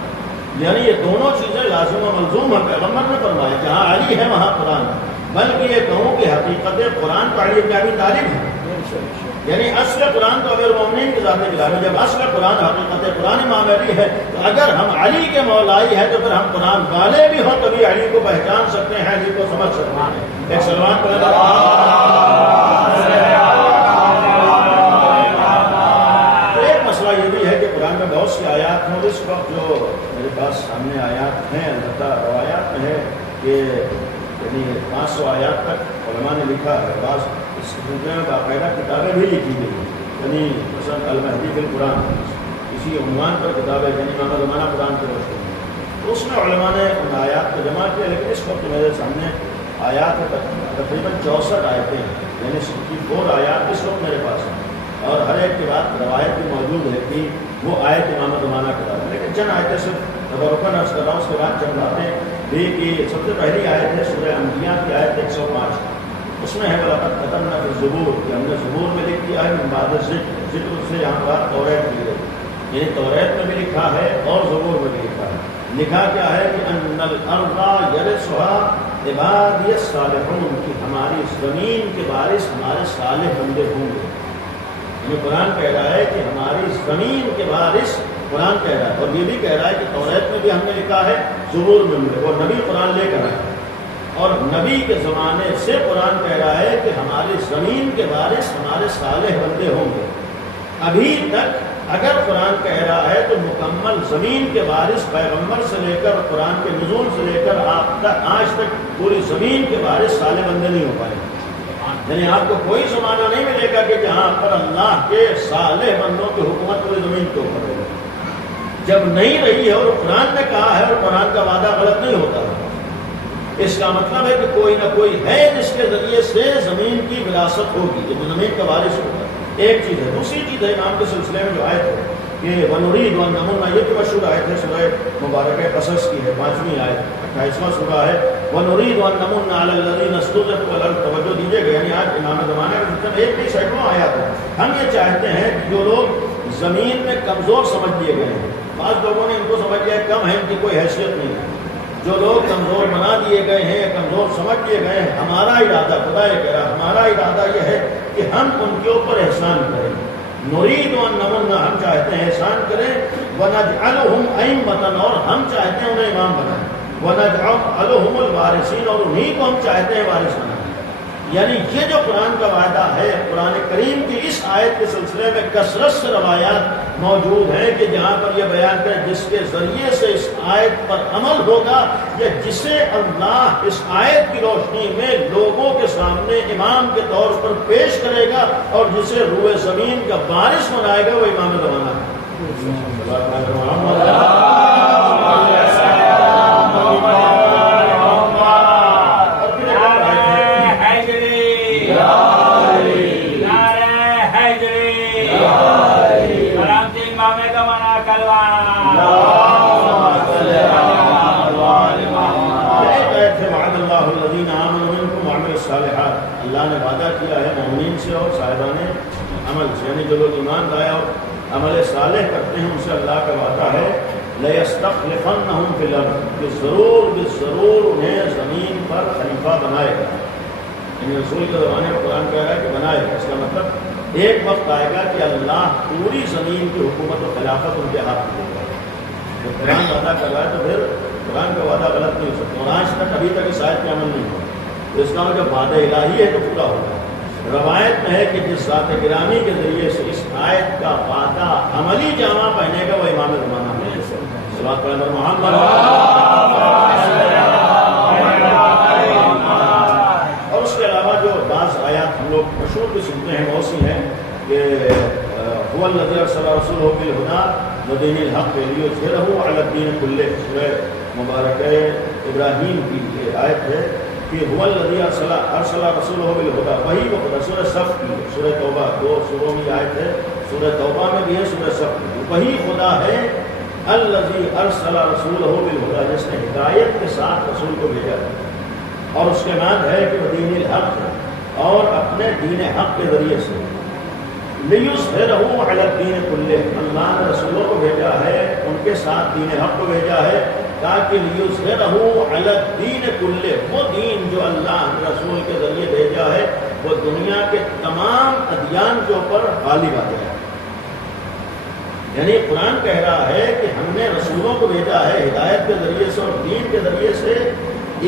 یعنی یہ دونوں چیزیں لازم و ملزوم ہیں۔ پیغمبر نے فرمایا جہاں علی ہے وہاں قرآن ہے، بلکہ یہ کہوں کہ حقیقت قرآن کا علی ابن ابی طالب ہے، یعنی اصل قرآن تو امیر المومنین کی ذات جلال ہے۔ جب اصل قرآن حقیقت قرآن امام علی ہے تو اگر ہم علی کے مولائی ہیں تو پھر ہم قرآن والے بھی ہوں تبھی علی کو پہچان سکتے ہیں، علی کو سمجھ سکتے ہیں۔ ایک سلمان ایک مسئلہ یہ بھی ہے کہ قرآن میں بہت سی آیات ہیں، اس وقت جو میرے پاس سامنے آیات ہیں، البتہ روایات میں ہے کہ یعنی 500 آیات تک علماء نے لکھا ہے، بعض اس سلسلے میں باقاعدہ کتابیں بھی لکھی گئی، یعنی مثلا المہدی فی القرآن، اس اسی عنوان پر کتاب ہے یعنی امام زمانہ قرآن کی روشنی میں، تو اس میں علماء نے ان آیات کو جمع کیا، لیکن اس وقت میرے سامنے آیات تقریباً 64 آیتیں ہیں، یعنی 64 آیات اس وقت میرے پاس ہیں، اور ہر ایک کے بعد روایت بھی موجود ہے کہ وہ آیت امام زمانہ کتاب ہے، لیکن چند آیتیں صرف تبرکاً عرض کر رہا ہوں، اس کے بعد چند باتیں بھی کہ سب سے پہلی آیت ہے سورہ انبیاء کی آیت 105، اس میں ہے وَلَقَدْ كَتَبْنَا فِي الزُّبُورِ کہ ہم نے زبور میں لکھ دیا ہے من بعد ذکر سے یہاں پر توریت کی گئی، یعنی توریت میں بھی لکھا ہے اور زبور میں بھی لکھا ہے۔ لکھا کیا ہے کہ ان الارض یرثها عبادی الصالحون کہ ہماری زمین کے وارث ہمارے صالح بندے ہوں گے، یعنی قرآن کہہ رہا ہے کہ ہماری زمین کے وارث، قرآن کہہ رہا ہے، اور یہ بھی کہہ رہا ہے کہ توریت میں بھی ہم نے لکھا ہے، زبور میں بھی، اور نبی قرآن لے کر آئے، اور نبی کے زمانے سے قرآن کہہ رہا ہے کہ ہماری زمین کے وارث ہمارے صالح بندے ہوں گے۔ ابھی تک اگر قرآن کہہ رہا ہے تو مکمل زمین کے وارث پیغمبر سے لے کر قرآن کے نزول سے لے کر آج تک پوری زمین کے وارث صالح بندے نہیں ہو پائے، یعنی آپ کو کوئی زمانہ نہیں ملے گا کہ جہاں پر اللہ کے صالح بندوں کی حکومت پوری زمین کے اوپر ہوگی، جب نہیں رہی ہے اور قرآن نے کہا ہے اور قرآن کا وعدہ غلط نہیں ہوتا، اس کا مطلب ہے کہ کوئی نہ کوئی ہے جس کے ذریعے سے زمین کی وراثت ہوگی، جو زمین کا وارث ہوگا، ایک چیز ہے۔ دوسری چیز ہے امام کے سلسلے میں جو آیت ہے کہ وَنُرِيدُ أَن نَمُنَّ، یہ جو مشہور آیت ہے سورہ مبارکہ قصص کی ہے، 5ویں آیت، 28واں سورہ ہے، وَنُرِيدُ أَن نَمُنَّ عَلَى الَّذِينَ اسْتُضْعِفُوا فِي الْأَرْضِ، توجہ دیجیے گا، یعنی آج امام زمانہ کے سلسلے میں ایک نہیں سینکڑوں آیات ہے۔ ہم یہ چاہتے ہیں کہ جو لوگ زمین میں کمزور سمجھ لیے گئے ہیں، بعض لوگوں نے ان کو سمجھ لیا کم ہے، ان کی کوئی حیثیت نہیں ہے، جو لوگ کمزور بنا دیے گئے ہیں، کمزور سمجھ لیے گئے ہیں، ہمارا ارادہ، خدا یہ کہہ رہا ہمارا ارادہ یہ ہے کہ ہم ان کے اوپر احسان کریں، نرید ان نمنا، ہم چاہتے ہیں احسان کریں، ونجعلہم ائمۃ، اور ہم چاہتے ہیں انہیں امام بنائیں، ونجعلہم الوارثین، اور انہیں کو ہم چاہتے ہیں وارث بنائیں۔ یعنی یہ جو قرآن کا وعدہ ہے، قرآن کریم کی اس آیت کے سلسلے میں کثرت سے روایات موجود ہیں کہ جہاں پر یہ بیان کریں جس کے ذریعے سے اس آیت پر عمل ہوگا، یا جسے اللہ اس آیت کی روشنی میں لوگوں کے سامنے امام کے طور پر پیش کرے گا اور جسے روئے زمین کا وارث بنائے گا، وہ امام زمانہ ہے۔ اللہ نے وعدہ کیا ہے مومنین سے اور صاحبان عمل سے، یعنی جو لوگ ایمان لائے اور عمل صالح کرتے ہیں ان سے اللہ کا وعدہ ہے لَيَسْتَخْلِفَنَّهُمْ فِي الْأَرْضِ، کہ ضرور انہیں زمین پر خلیفہ بنائے گا، یعنی رسول کے زمانے میں قرآن کہہ رہا ہے کہ بنائے گا، اس کا مطلب ایک وقت آئے گا کہ اللہ پوری زمین کی حکومت و خلافت ان کے ہاتھ میں دے گا۔ جب قرآن وعدہ کر رہا ہے تو پھر قرآن کا وعدہ غلط نہیں ہو سکتا، اور آج تک ابھی تک اس آیت پہ عمل نہیں ہوا، تو اس کا جب وعدہ الہی ہے تو پورا ہوگا۔ روایت میں ہے کہ جس ذات گرامی کے ذریعے سے اس آیت کا وعدہ عملی جامہ پہنے گا وہ امام زمانہ ہے۔ صلوات پڑھیں محمد۔ اور اس کے علاوہ جو بعض آیات ہم لوگ مشہور بھی سنتے ہیں، بہت سی ہیں کہ هو الذی ارسل رسولہ بالہدی ودین الحق لیظہرہ علی الدین کلہ، سورہ مبارکہ ابراہیم کی آیت ہے کہ هو الذی ارسل رسولہ بالہدی، وہی وہ خدا، سورہ صف کی، سورہ توبہ، دو سوروں میں آیت ہے، سورہ توبہ میں بھی ہے، سورہ صف میں، وہی خدا ہے الذی ارسل رسولہ بالہدی، جس نے ہدایت کے ساتھ رسول کو بھیجا ہے، اور اس کے بعد ہے کہ ودین الحق، اور اپنے دین حق کے ذریعے سے لیظہرہ علی الدین کلہ، اللہ نے رسولوں کو بھیجا ہے ان کے ساتھ دین حق کو بھیجا ہے تاکہ لیظہرہ علی الدین کلہ، وہ دین جو اللہ نے رسول کے ذریعے بھیجا ہے وہ دنیا کے تمام ادیان کے اوپر غالب آ جائے۔ یعنی قرآن کہہ رہا ہے کہ ہم نے رسولوں کو بھیجا ہے ہدایت کے ذریعے سے اور دین کے ذریعے سے،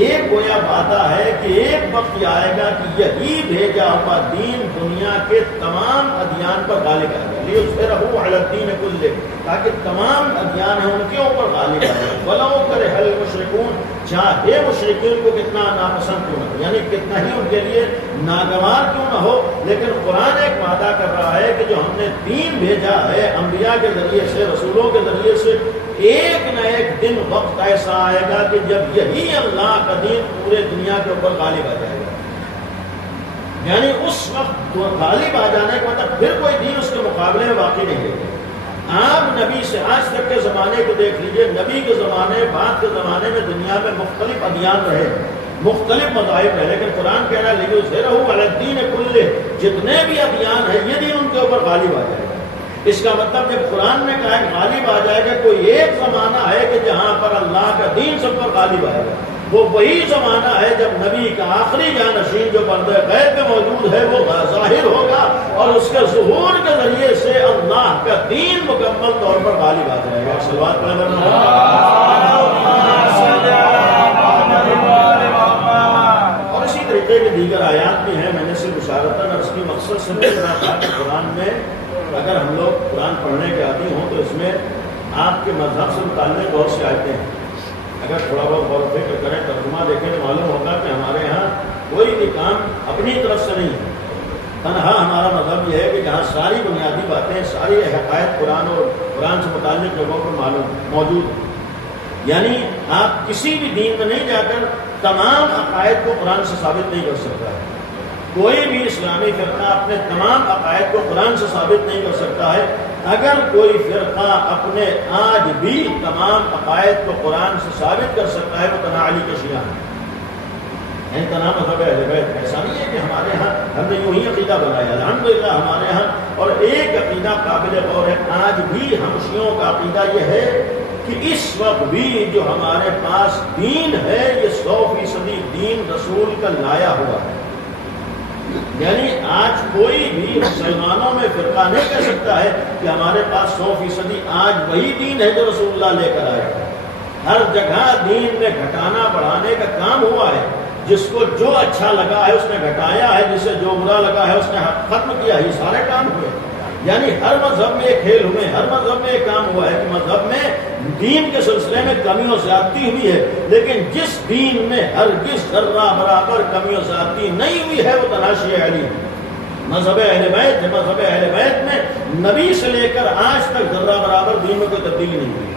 ایک گویا وعدہ ہے کہ ایک وقت یہ آئے گا کہ یہی بھیجا ہوا دین دنیا کے تمام ادیان پر غالب آ جائے لیظہرہ علی الدین کلہ، تاکہ تمام ادیان ہیں ان کے اوپر غالب آ جائے. ولو کرہ المشرکون، چاہے مشرکین کو کتنا ناپسند کیوں نہ ہو، یعنی کتنا ہی ان کے لیے ناگوار کیوں نہ ہو، لیکن قرآن ایک وعدہ کر رہا ہے کہ جو ہم نے دین بھیجا ہے انبیاء کے ذریعے سے، رسولوں کے ذریعے سے، ایک نہ ایک دن وقت ایسا آئے گا کہ جب یہی اللہ کا دین پورے دنیا کے اوپر غالب آ جائے گا. یعنی اس وقت غالب آ جانے کا مطلب پھر کوئی دین اس کے مقابلے میں باقی نہیں رہے گا. آپ نبی سے آج تک کے زمانے کو دیکھ لیجئے، نبی کے زمانے بعد کے زمانے میں دنیا میں مختلف ادیان رہے، مختلف مذاہب رہے، لیکن قرآن کہہ رہا ہے لیظہرہ علی الدین کلہ، جتنے بھی ادیان ہیں یہ دین ان کے اوپر غالب آ جائے گا. اس کا مطلب جب قرآن نے کہا کہ غالب آ جائے گا، کوئی ایک زمانہ ہے کہ جہاں پر اللہ کا دین سب پر غالب آئے گا، وہ وہی زمانہ ہے جب نبی کا آخری جانشین جو پردہ غیب میں موجود ہے وہ ظاہر ہوگا اور اس کے ظہور کے ذریعے سے اللہ کا دین مکمل طور پر غالب آ جائے گا. صلوات پڑھیں. اور اسی طریقے کے دیگر آیات بھی ہیں. میں نے صرف اشارتاً عرض کی، مقصد سمجھ رہا تھا کہ قرآن میں اگر ہم لوگ قرآن پڑھنے کے عادی ہوں تو اس میں آپ کے مذہب سے متعلق بہت سی آیتیں ہیں. اگر تھوڑا بہت غور و فکر کریں، ترجمہ دیکھیں تو معلوم ہوگا کہ ہمارے ہاں کوئی بھی کام اپنی طرف سے نہیں ہے. تنہا ہمارا مذہب یہ ہے کہ جہاں ساری بنیادی باتیں، ساری حقائق قرآن اور قرآن سے متعلق جگہوں پر معلوم موجود ہیں. یعنی آپ کسی بھی دین میں نہیں جا کر تمام عقائد کو قرآن سے ثابت نہیں کر سکتا ہے. کوئی بھی اسلامی فرقہ اپنے تمام عقائد کو قرآن سے ثابت نہیں کر سکتا ہے. اگر کوئی فرقہ اپنے آج بھی تمام عقائد کو قرآن سے ثابت کر سکتا ہے وہ تنہا علی کے شیعہ ہیں. تنہا مذہب اہل بیت. ایسا نہیں ہے کہ ہمارے ہاں ہم نے یوں ہی عقیدہ بنایا، الحمدللہ ہمارے ہاں. اور ایک عقیدہ قابل غور ہے، آج بھی ہم شیعوں کا عقیدہ یہ ہے کہ اس وقت بھی جو ہمارے پاس دین ہے یہ 100% دین رسول کا لایا ہوا ہے. یعنی آج کوئی بھی مسلمانوں میں فرقہ نہیں کہہ سکتا ہے کہ ہمارے پاس 100% آج وہی دین ہے جو رسول اللہ لے کر آئے. ہر جگہ دین میں گھٹانا بڑھانے کا کام ہوا ہے. جس کو جو اچھا لگا ہے اس نے گھٹایا ہے، جسے جو برا لگا ہے اس نے ختم کیا. یہ سارے کام ہوئے. یعنی ہر مذہب میں ایک کھیل ہوئے، ہر مذہب میں ایک کام ہوا ہے کہ مذہب میں دین کے سلسلے میں کمی و زیادتی ہوئی ہے، لیکن جس دین میں ہرگز ذرہ برابر کمی و زیادتی نہیں ہوئی ہے وہ تنہا شیعہ علی ہے. مذہب اہل بیت، مذہب اہل بیت میں نبی سے لے کر آج تک ذرہ برابر دین میں کوئی تبدیلی نہیں ہوئی.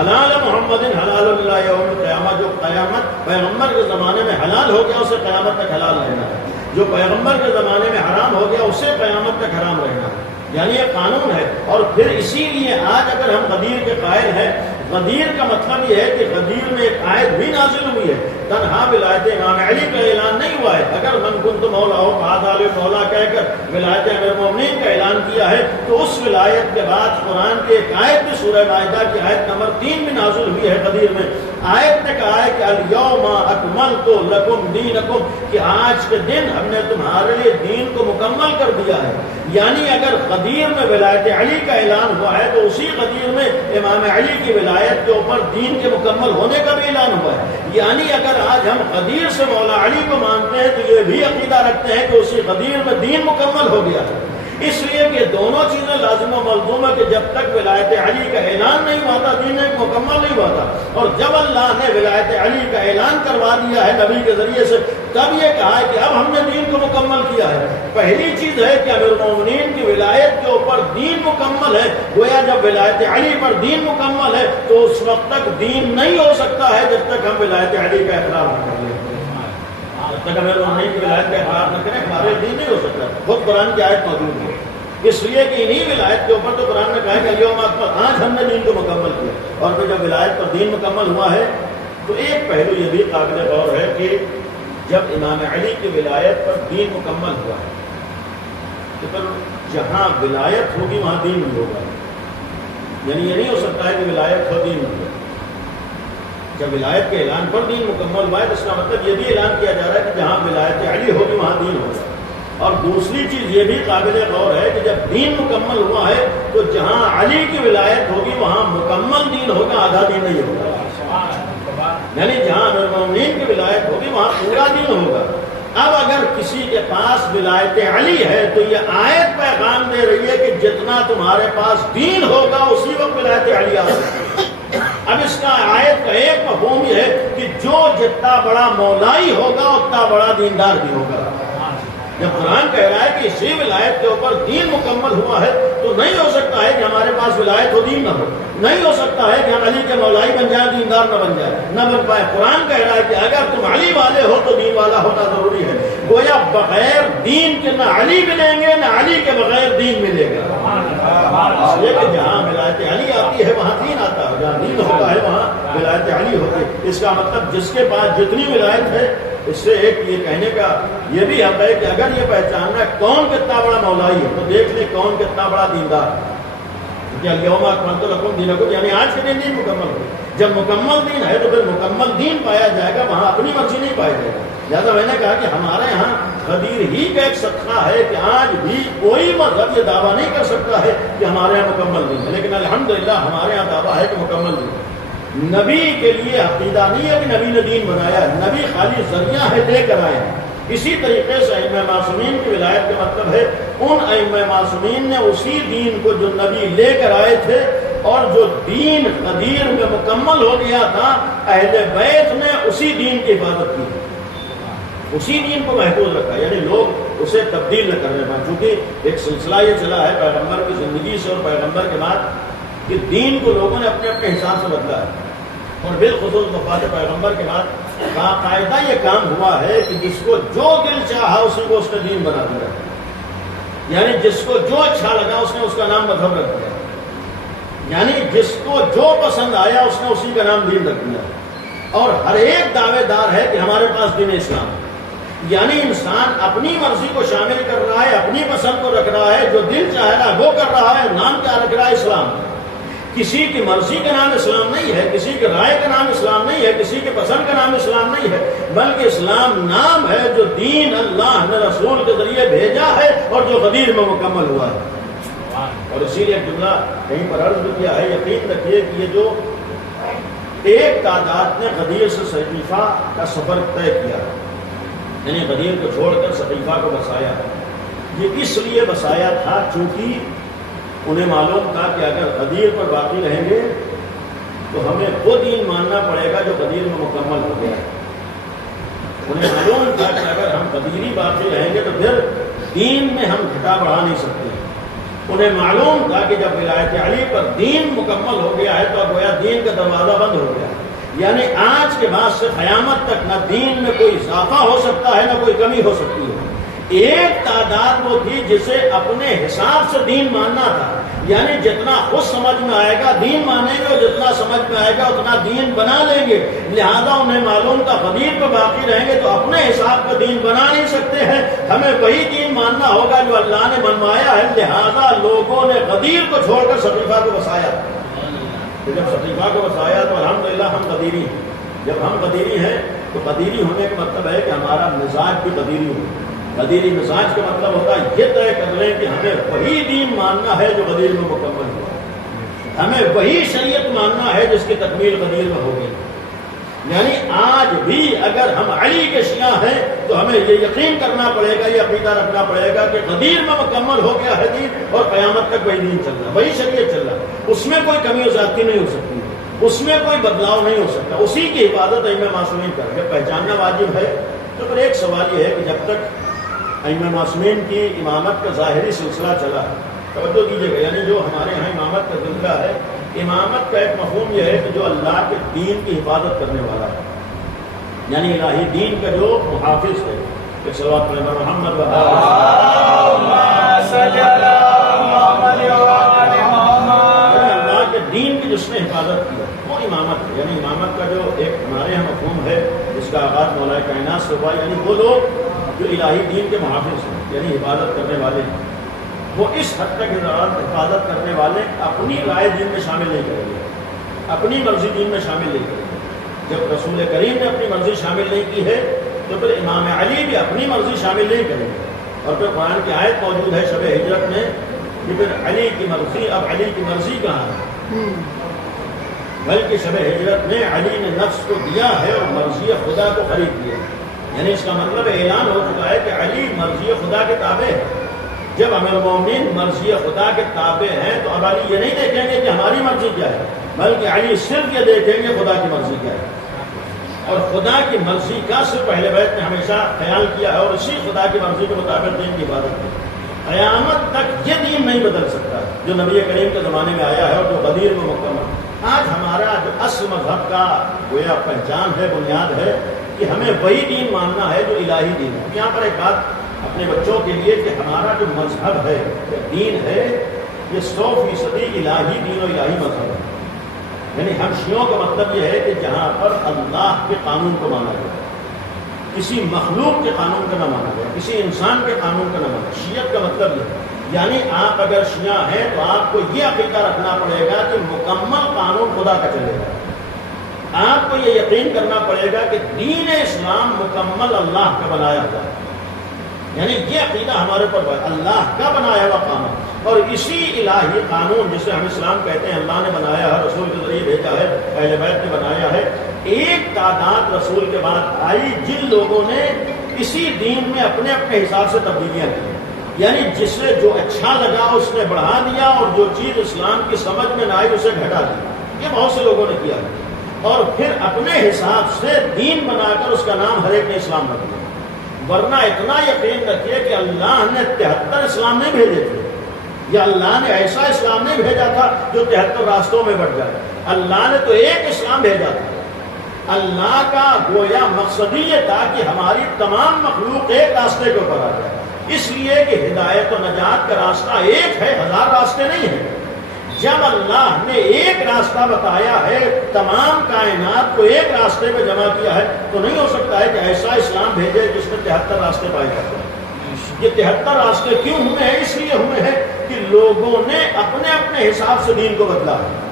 حلال محمد حلال اللہ یوم القیامہ، جو قیامت پیغمبر کے زمانے میں حلال ہو گیا اسے قیامت تک حلال رہنا ہے، جو پیغمبر کے زمانے میں حرام ہو گیا اسے قیامت تک حرام رہنا ہے. یعنی یہ قانون ہے. اور پھر اسی لیے آج اگر ہم غدیر کے قائل ہیں، غدیر کا مطلب یہ ہے کہ غدیر میں ایک آیت بھی نازل ہوئی ہے. تنہا ولایت امام علی کا اعلان نہیں ہوا ہے. اگر من کنت مولا ہو فہذا مولا کہہ کر ولایت امیر المومنین کا اعلان کیا ہے تو اس ولایت کے بعد قرآن کی ایک آیت بھی سورہ مائدہ کی آیت نمبر 3 بھی نازل ہوئی ہے غدیر میں. آیت نے کہا ہے کہ الیوم اکملت لکم دینکم، کہ آج کے دن ہم نے تمہارے لیے دین کو مکمل کر دیا ہے. یعنی اگر غدیر میں ولایت علی کا اعلان ہوا ہے تو اسی غدیر میں امام علی کی ولایت کے اوپر دین کے مکمل ہونے کا بھی اعلان ہوا ہے. یعنی اگر آج ہم غدیر سے مولا علی کو مانتے ہیں تو یہ بھی عقیدہ رکھتے ہیں کہ اسی غدیر میں دین مکمل ہو گیا ہے. اس لیے کہ دونوں چیزیں لازم و ملزوم ہے کہ جب تک ولایت علی کا اعلان نہیں ہوا تھا دین ایک مکمل نہیں ہوا تھا. اور جب اللہ نے ولایت علی کا اعلان کروا دیا ہے نبی کے ذریعے سے تب یہ کہا ہے کہ اب ہم نے دین کو مکمل کیا ہے. پہلی چیز ہے کہ امیر المومنین کی ولایت کے اوپر دین مکمل ہے. گویا جب ولایت علی پر دین مکمل ہے تو اس وقت تک دین نہیں ہو سکتا ہے جب تک ہم ولایت علی کا اقرار نہ کر لیں. جب تک امیر المومنین کی ولایت کا اقرار نہ کریں ہمارے دین نہیں ہو سکتا. خود قرآن کی آیت موجود ہے. اس لیے کہ انہی ولایت کے اوپر تو قرآن نے کہا کہ الیوم اکملت، آج ہم نے دین کو مکمل کیا. اور پھر جب ولایت پر دین مکمل ہوا ہے تو ایک پہلو یہ بھی قابل غور ہے کہ جب امام علی کی ولایت پر دین مکمل ہوا ہے تو پھر جہاں ولایت ہوگی وہاں دین نہیں ہوگا. یعنی یہ نہیں ہو سکتا ہے کہ ولایت ہو دین نہیں ہو. جب ولایت کے اعلان پر دین مکمل ہوا ہے تو اس کا مطلب یہ بھی اعلان کیا جا رہا ہے کہ جہاں ولایت علی ہوگی وہاں دین ہوگا. اور دوسری چیز یہ بھی قابل غور ہے کہ جب دین مکمل ہوا ہے تو جہاں علی کی ولایت ہوگی وہاں مکمل دین ہوگا، آدھا دین نہیں ہوگا. یعنی جہاں امیر المومنین کی ولایت ہوگی وہاں پورا دین ہوگا. اب اگر کسی کے پاس ولایت علی ہے تو یہ آیت پیغام دے رہی ہے کہ جتنا تمہارے پاس دین ہوگا اسی وقت ولایت علی آ سکتی ہے۔ اب اس کا آیت کا ایک مفہوم یہ ہے کہ جو جتنا بڑا مولائی ہوگا اتنا بڑا دیندار بھی ہوگا۔ جب قرآن کہہ رہا ہے کہ اسی ولایت کے اوپر دین مکمل ہوا ہے تو نہیں ہو سکتا ہے کہ ہمارے پاس ولایت ہو دین نہ ہو، نہیں ہو سکتا ہے کہ ہم علی کے مولائی بن جائیں دیندار نہ بن جائے، نہ بن پائے۔ قرآن کہہ رہا ہے کہ اگر تم علی والے ہو تو دین والا ہونا ضروری ہے۔ گویا بغیر دین کے نہ علی ملیں گے نہ علی کے بغیر دین ملے گا۔ یہ کہ جہاں ولایت علی آتی ہے وہاں دین آتا ہے، جہاں دین ہوتا ہے وہاں ولایت علی ہوتی ہے۔ اس کا مطلب جس کے پاس جتنی ولایت ہے، اس سے ایک یہ کہنے کا یہ بھی حق ہے کہ اگر یہ پہچاننا ہے کون کتنا بڑا مولائی ہے تو دیکھ لیں کون کتنا بڑا دیندار ہے۔ الیوم اکملت لکم دینکم، یعنی آج کے دن دین مکمل ہو۔ جب مکمل دین ہے تو پھر مکمل دین پایا جائے گا، وہاں اپنی مرضی نہیں پایا جائے گا۔ لہٰذا میں نے کہا کہ ہمارے یہاں غدیر ہی کا ایک صدقہ ہے کہ آج بھی کوئی مذہب یہ دعویٰ نہیں کر سکتا ہے کہ ہمارے یہاں مکمل دین ہے، لیکن الحمدللہ ہمارے یہاں دعویٰ ہے کہ مکمل دین ہے۔ نبی کے لیے عقیدہ نہیں ہے کہ نبی نے دین بنایا، نبی خالی ذریعہ ہے، لے کر آئے۔ اسی طریقے سے ائمہ معصومین کی ولایت کا مطلب ہے ان ائمہ معصومین نے اسی دین کو جو نبی لے کر آئے تھے اور جو دین غدیر میں مکمل ہو گیا تھا، اہل بیت نے اسی دین کی حفاظت کی، اسی دین کو محفوظ رکھا، یعنی لوگ اسے تبدیل نہ کرنے پائیں۔ چونکہ ایک سلسلہ یہ چلا ہے پیغمبر کی زندگی سے اور پیغمبر کے بعد کہ دین کو لوگوں نے اپنے اپنے حساب سے بدلا ہے، اور بالخصوص وفات پیغمبر کے بعد باقاعدہ یہ کام ہوا ہے کہ جس کو جو دل چاہا اسی کو اس نے دین بنا دیا، یعنی جس کو جو اچھا لگا اس نے اس کا نام مذہب رکھ دیا، یعنی جس کو جو پسند آیا اس نے اسی کا نام دین رکھ دیا، اور ہر ایک دعوے دار ہے کہ ہمارے پاس دین اسلام، یعنی انسان اپنی مرضی کو شامل کر رہا ہے، اپنی پسند کو رکھ رہا ہے، جو دل چاہ رہا ہے وہ کر رہا ہے، نام کیا رکھ رہا ہے؟ اسلام۔ کسی کی مرضی کا نام اسلام نہیں ہے، کسی کی رائے کا نام اسلام نہیں ہے، کسی کی پسند کا نام اسلام نہیں ہے، بلکہ اسلام نام ہے جو دین اللہ نے رسول کے ذریعے بھیجا ہے اور جو غدیر میں مکمل ہوا ہے۔ اور اسی لیے جملہ کہیں پر عرض کیا ہے، یقین رکھیے کہ یہ جو ایک تعداد نے غدیر سے سقیفہ کا سفر طے کیا، یعنی غدیر کو چھوڑ کر سقیفہ کو بسایا، یہ اس لیے بسایا تھا چونکہ انہیں معلوم تھا کہ اگر غدیر پر باقی رہیں گے تو ہمیں وہ دین ماننا پڑے گا جو غدیر میں مکمل ہو گیا ہے۔ انہیں معلوم تھا کہ اگر ہم غدیری باقی رہیں گے تو پھر دین میں ہم گھٹا بڑھا نہیں سکتے۔ انہیں معلوم تھا کہ جب ولایت علی پر دین مکمل ہو گیا ہے تو گویا دین کا دروازہ بند ہو گیا، یعنی آج کے بعد سے قیامت تک نہ دین میں کوئی اضافہ ہو سکتا ہے نہ کوئی کمی ہو سکتی ہے۔ ایک تعداد وہ تھی جسے اپنے حساب سے دین ماننا تھا، یعنی جتنا خود سمجھ میں آئے گا دین مانیں گے اور جتنا سمجھ میں آئے گا اتنا دین بنا لیں گے، لہذا انہیں معلوم تھا غدیر پہ باقی رہیں گے تو اپنے حساب کا دین بنا نہیں سکتے ہیں، ہمیں وہی دین ماننا ہوگا جو اللہ نے منوایا ہے، لہذا لوگوں نے غدیر کو چھوڑ کر سقیفہ کو بسایا۔ جب سقیفہ کو بسایا تو الحمدللہ ہم غدیری ہیں۔ جب ہم غدیری ہیں تو غدیری ہونے کا مطلب ہے کہ ہمارا مزاج بھی غدیری ہو۔ غدیری مزاج کا مطلب ہوتا ہے یہ طے کر لیں کہ ہمیں وہی دین ماننا ہے جو غدیر میں مکمل ہوا، ہمیں وہی شریعت ماننا ہے جس کی تکمیل غدیر میں ہو گئی۔ یعنی آج بھی اگر ہم علی کے شیعہ ہیں تو ہمیں یہ یقین کرنا پڑے گا، یہ عقیدہ رکھنا پڑے گا کہ غدیر میں مکمل ہو گیا ہے دین اور قیامت تک وہی دین چل رہا ہے، وہی شریعت چل رہا ہے، اس میں کوئی کمی و زیادتی نہیں ہو سکتی، اس میں کوئی بدلاؤ نہیں ہو سکتا، اسی کی حفاظت ائمہ معصومین کر کے پہچاننا واجب ہے۔ تو پھر ایک سوال یہ ہے کہ جب تک ائمہ معصومین کی امامت کا ظاہری سلسلہ چلا، توجہ دیجیے گا، یعنی جو ہمارے یہاں امامت کا سلسلہ ہے، امامت کا ایک مفہوم یہ ہے کہ جو اللہ کے دین کی حفاظت کرنے والا ہے، یعنی الہی دین کا جو محافظ ہے، کہ صلوات محمد اللہ کے دین کی جس نے حفاظت کی وہ امامت ہے۔ یعنی امامت کا جو ایک ہمارے یہاں مفہوم ہے جس کا آغاز مولا کائنات سے ہوا، یعنی وہ لوگ جو الہی دین کے محافظ ہیں، یعنی حفاظت کرنے والے ہیں، وہ اس حد تک حفاظت کرنے والے اپنی رائے دین میں شامل نہیں کریں گے، اپنی مرضی دین میں شامل نہیں کریں گے۔ جب رسول کریم نے اپنی مرضی شامل نہیں کی ہے تو پھر امام علی بھی اپنی مرضی شامل نہیں کریں گے۔ اور پھر قرآن کی آیت موجود ہے شب ہجرت میں کہ پھر علی کی مرضی، اب علی کی مرضی کہاں ہے؟ بلکہ شب ہجرت میں علی نے نفس کو دیا ہے اور مرضی خدا کو خرید لیا، یعنی اس کا مطلب اعلان ہو چکا ہے کہ علی مرضی خدا کے تابع ہے۔ جب امیر المومنین مرضی خدا کے تابع ہیں تو اب علی یہ نہیں دیکھیں گے کہ ہماری مرضی کیا ہے، بلکہ علی صرف یہ دیکھیں گے خدا کی مرضی کیا ہے، اور خدا کی مرضی کا صرف اہل بیت نے ہمیشہ خیال کیا ہے، اور اسی خدا کی مرضی کے مطابق دین کی عبادت کی۔ قیامت تک یہ دین نہیں بدل سکتا جو نبی کریم کے زمانے میں آیا ہے اور جو غدیر میں مکمل۔ آج ہمارا جو اصل مذہب کا گویا پہچان ہے، بنیاد ہے کہ ہمیں وہی دین ماننا ہے جو الہی دین ہے۔ یہاں پر ایک بات اپنے بچوں کے لیے کہ ہمارا جو مذہب ہے، دین ہے، یہ 100% الہی دین اور الہی مذہب ہے۔ یعنی ہم شیعوں کا مطلب یہ ہے کہ جہاں پر اللہ کے قانون کو مانا جائے، کسی مخلوق کے قانون کا نہ مانا جائے، کسی انسان کے قانون کا نہ مانا۔ شیعت کا مطلب یہ ہے، یعنی آپ اگر شیعہ ہیں تو آپ کو یہ عقیدہ رکھنا پڑے گا کہ مکمل قانون خدا کا چلے گا۔ آپ کو یہ یقین کرنا پڑے گا کہ دین اسلام مکمل اللہ کا بنایا ہوا ہے، یعنی یہ عقیدہ ہمارے پر اللہ کا بنایا ہوا قانون، اور اسی الہی قانون جسے ہم اسلام کہتے ہیں، اللہ نے بنایا ہے، رسول کے ذریعے بھیجا ہے، اہل بیت نے بنایا ہے۔ ایک تعداد رسول کے بعد آئی جن لوگوں نے اسی دین میں اپنے اپنے حساب سے تبدیلیاں کی، یعنی جسے جو اچھا لگا اس نے بڑھا دیا، اور جو چیز اسلام کی سمجھ میں نہ آئی اسے گھٹا دیا۔ یہ بہت سے لوگوں نے کیا، اور پھر اپنے حساب سے دین بنا کر اس کا نام ہر ایک نے اسلام رکھ دیا۔ ورنہ اتنا یقین رکھیے کہ اللہ نے 73 اسلام نہیں بھیجے تھے، یا اللہ نے ایسا اسلام نہیں بھیجا تھا جو 73 راستوں میں بٹ جائے۔ اللہ نے تو ایک اسلام بھیجا تھا۔ اللہ کا گویا مقصد یہ تھا کہ ہماری تمام مخلوق ایک راستے کے اوپر آ جائے، اس لیے کہ ہدایت و نجات کا راستہ ایک ہے، 1000 راستے نہیں ہیں۔ جب اللہ نے ایک راستہ بتایا ہے، تمام کائنات کو ایک راستے پہ جمع کیا ہے، تو نہیں ہو سکتا ہے کہ ایسا اسلام بھیجے جس میں 73 راستے پائے جاتے ہیں۔ یہ 73 راستے کیوں ہوئے ہیں؟ اس لیے ہوئے ہیں کہ لوگوں نے اپنے اپنے حساب سے دین کو بدلا ہے،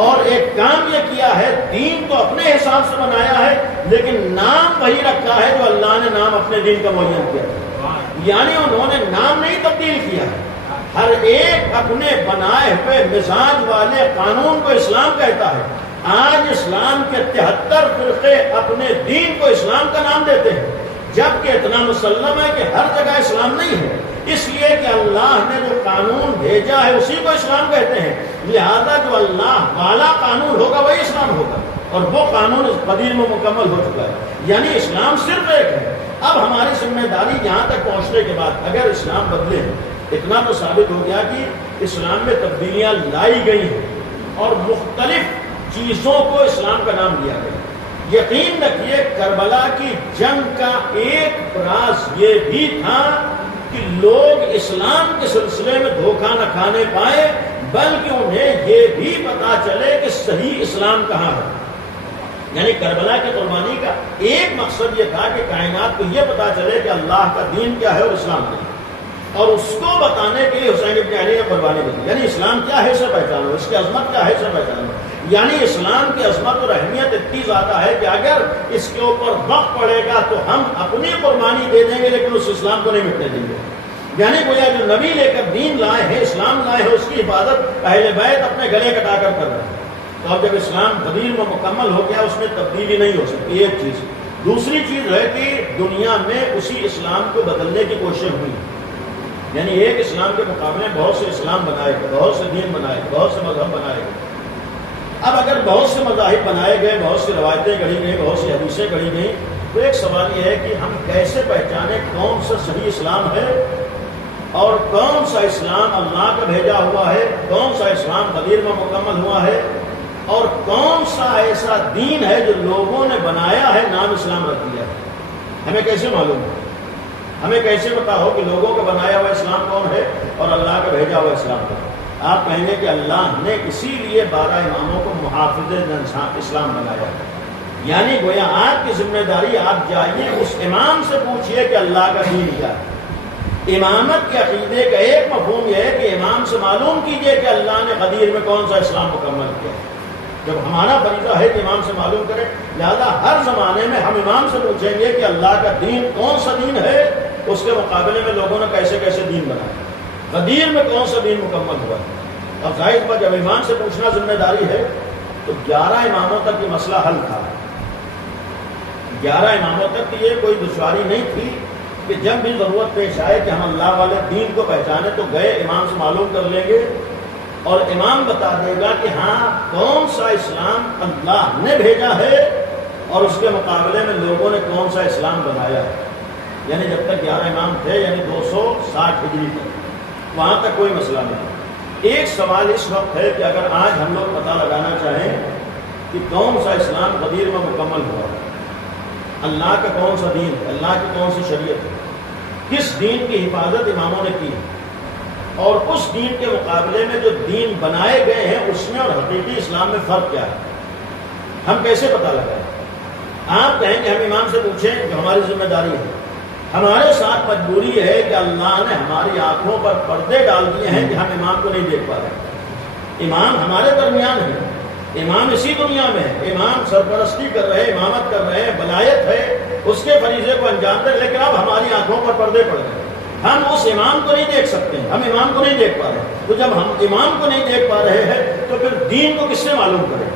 اور ایک کام یہ کیا ہے، دین تو اپنے حساب سے بنایا ہے، لیکن نام وہی رکھا ہے جو اللہ نے نام اپنے دین کا معین کیا ہے، یعنی انہوں نے نام نہیں تبدیل کیا ہے۔ ہر ایک اپنے بنائے ہوئے مزاج والے قانون کو اسلام کہتا ہے۔ آج اسلام کے 73 فرقے اپنے دین کو اسلام کا نام دیتے ہیں، جبکہ اتنا مسلم ہے کہ ہر جگہ اسلام نہیں ہے، اس لیے کہ اللہ نے جو قانون بھیجا ہے اسی کو اسلام کہتے ہیں، لہذا جو اللہ والا قانون ہوگا وہی اسلام ہوگا، اور وہ قانون قدیم میں مکمل ہو چکا ہے، یعنی اسلام صرف ایک ہے۔ اب ہماری ذمہ داری یہاں تک پہنچنے کے بعد اگر اسلام بدلے، اتنا تو ثابت ہو گیا کہ اسلام میں تبدیلیاں لائی گئی ہیں اور مختلف چیزوں کو اسلام کا نام دیا گیا۔ یقین رکھیے کربلا کی جنگ کا ایک راز یہ بھی تھا کہ لوگ اسلام کے سلسلے میں دھوکہ نہ کھانے پائے، بلکہ انہیں یہ بھی پتا چلے کہ صحیح اسلام کہاں ہے۔ یعنی کربلا کی قربانی کا ایک مقصد یہ تھا کہ کائنات کو یہ پتا چلے کہ اللہ کا دین کیا ہے اور اسلام کیا ہے، اور اس کو بتانے کے لیے حسین ابن علی نے قربانی دی، یعنی اسلام کیا ہے اسے پہچانو، اس کی عظمت کیا ہے اسے پہچانو۔ یعنی اسلام کی عظمت اور اہمیت اتنی زیادہ ہے کہ اگر اس کے اوپر وقت پڑے گا تو ہم اپنی قربانی دے دیں گے، لیکن اس اسلام کو نہیں مٹنے دیں گے۔ یعنی گویا جو نبی لے کر دین لائے ہیں، اسلام لائے ہیں، اس کی حفاظت اہل بیت اپنے گلے کٹا کر کر رہے ہیں۔ تو اب جب اسلام قدیم میں مکمل ہو گیا، اس میں تبدیلی نہیں ہو سکتی، ایک چیز۔ دوسری چیز ہے کہ دنیا میں اسی اسلام کو بدلنے کی کوشش ہوئی، یعنی ایک اسلام کے مقابلے بہت سے اسلام بنائے گئے، بہت سے دین بنائے گئے، بہت سے مذہب بنائے گئے۔ اب اگر بہت سے مذاہب بنائے گئے، بہت سی روایتیں گڑھی گئیں، بہت سی حدیثیں گڑھی گئیں، تو ایک سوال یہ ہے کہ ہم کیسے پہچانیں کون سا صحیح اسلام ہے اور کون سا اسلام اللہ کا بھیجا ہوا ہے، کون سا اسلام قدیر میں مکمل ہوا ہے، اور کون سا ایسا دین ہے جو لوگوں نے بنایا ہے، نام اسلام رکھ دیا ہے۔ ہمیں کیسے معلوم ہے؟ ہمیں کیسے پتا ہو کہ لوگوں کا بنایا ہوا اسلام کون ہے اور اللہ کا بھیجا ہوا اسلام کون ہے؟ آپ کہیں گے کہ اللہ نے اسی لیے 12 اماموں کو محافظ اسلام بنایا ہے، یعنی گویا آپ کی ذمہ داری، آپ جائیے اس امام سے پوچھئے کہ اللہ کا دین کیا ہے۔ امامت کے عقیدے کا ایک مفہوم یہ ہے کہ امام سے معلوم کیجئے کہ اللہ نے قدیر میں کون سا اسلام مکمل کیا ہے۔ جب ہمارا فریضہ ہے کہ امام سے معلوم کریں، لہذا ہر زمانے میں ہم امام سے پوچھیں گے کہ اللہ کا دین کون سا دین ہے، اس کے مقابلے میں لوگوں نے کیسے کیسے دین بنایا، قدیر میں کون سا دین مکمل ہوا ہے۔ اب ظاہر پر جب امام سے پوچھنا ذمہ داری ہے تو 11 اماموں تک یہ مسئلہ حل تھا، 11 اماموں تک کی یہ کوئی دشواری نہیں تھی کہ جب بھی ضرورت پیش آئے کہ ہم اللہ والے دین کو پہچانے تو گئے امام سے معلوم کر لیں گے اور امام بتا دے گا کہ ہاں کون سا اسلام اللہ نے بھیجا ہے اور اس کے مقابلے میں لوگوں نے کون سا اسلام بنایا ہے. یعنی جب تک 11 امام تھے یعنی 260 ہجری تک وہاں تک کوئی مسئلہ نہیں. ایک سوال اس وقت ہے کہ اگر آج ہم لوگ پتہ لگانا چاہیں کہ کون سا اسلام غدیر میں مکمل ہوا، اللہ کا کون سا دین، اللہ کی کون سی شریعت ہے، کس دین کی حفاظت اماموں نے کی اور اس دین کے مقابلے میں جو دین بنائے گئے ہیں اس میں اور حقیقی اسلام میں فرق کیا ہے، ہم کیسے پتہ لگائیں؟ آپ کہیں کہ ہم امام سے پوچھیں کہ ہماری ذمہ داری ہے. ہمارے ساتھ مجبوری ہے کہ اللہ نے ہماری آنکھوں پر پردے ڈال دیے ہیں کہ ہم امام کو نہیں دیکھ پا رہے. امام ہمارے درمیان ہے، امام اسی دنیا میں ہے، امام سرپرستی کر رہے ہیں، امامت کر رہے ہیں، ولایت ہے، اس کے فریضے کو انجام دیں، لیکن اب ہماری آنکھوں پر پردے پڑ گئے، ہم اس امام کو نہیں دیکھ سکتے، ہم امام کو نہیں دیکھ پا رہے. تو جب ہم امام کو نہیں دیکھ پا رہے ہیں تو پھر دین کو کس سے معلوم کریں؟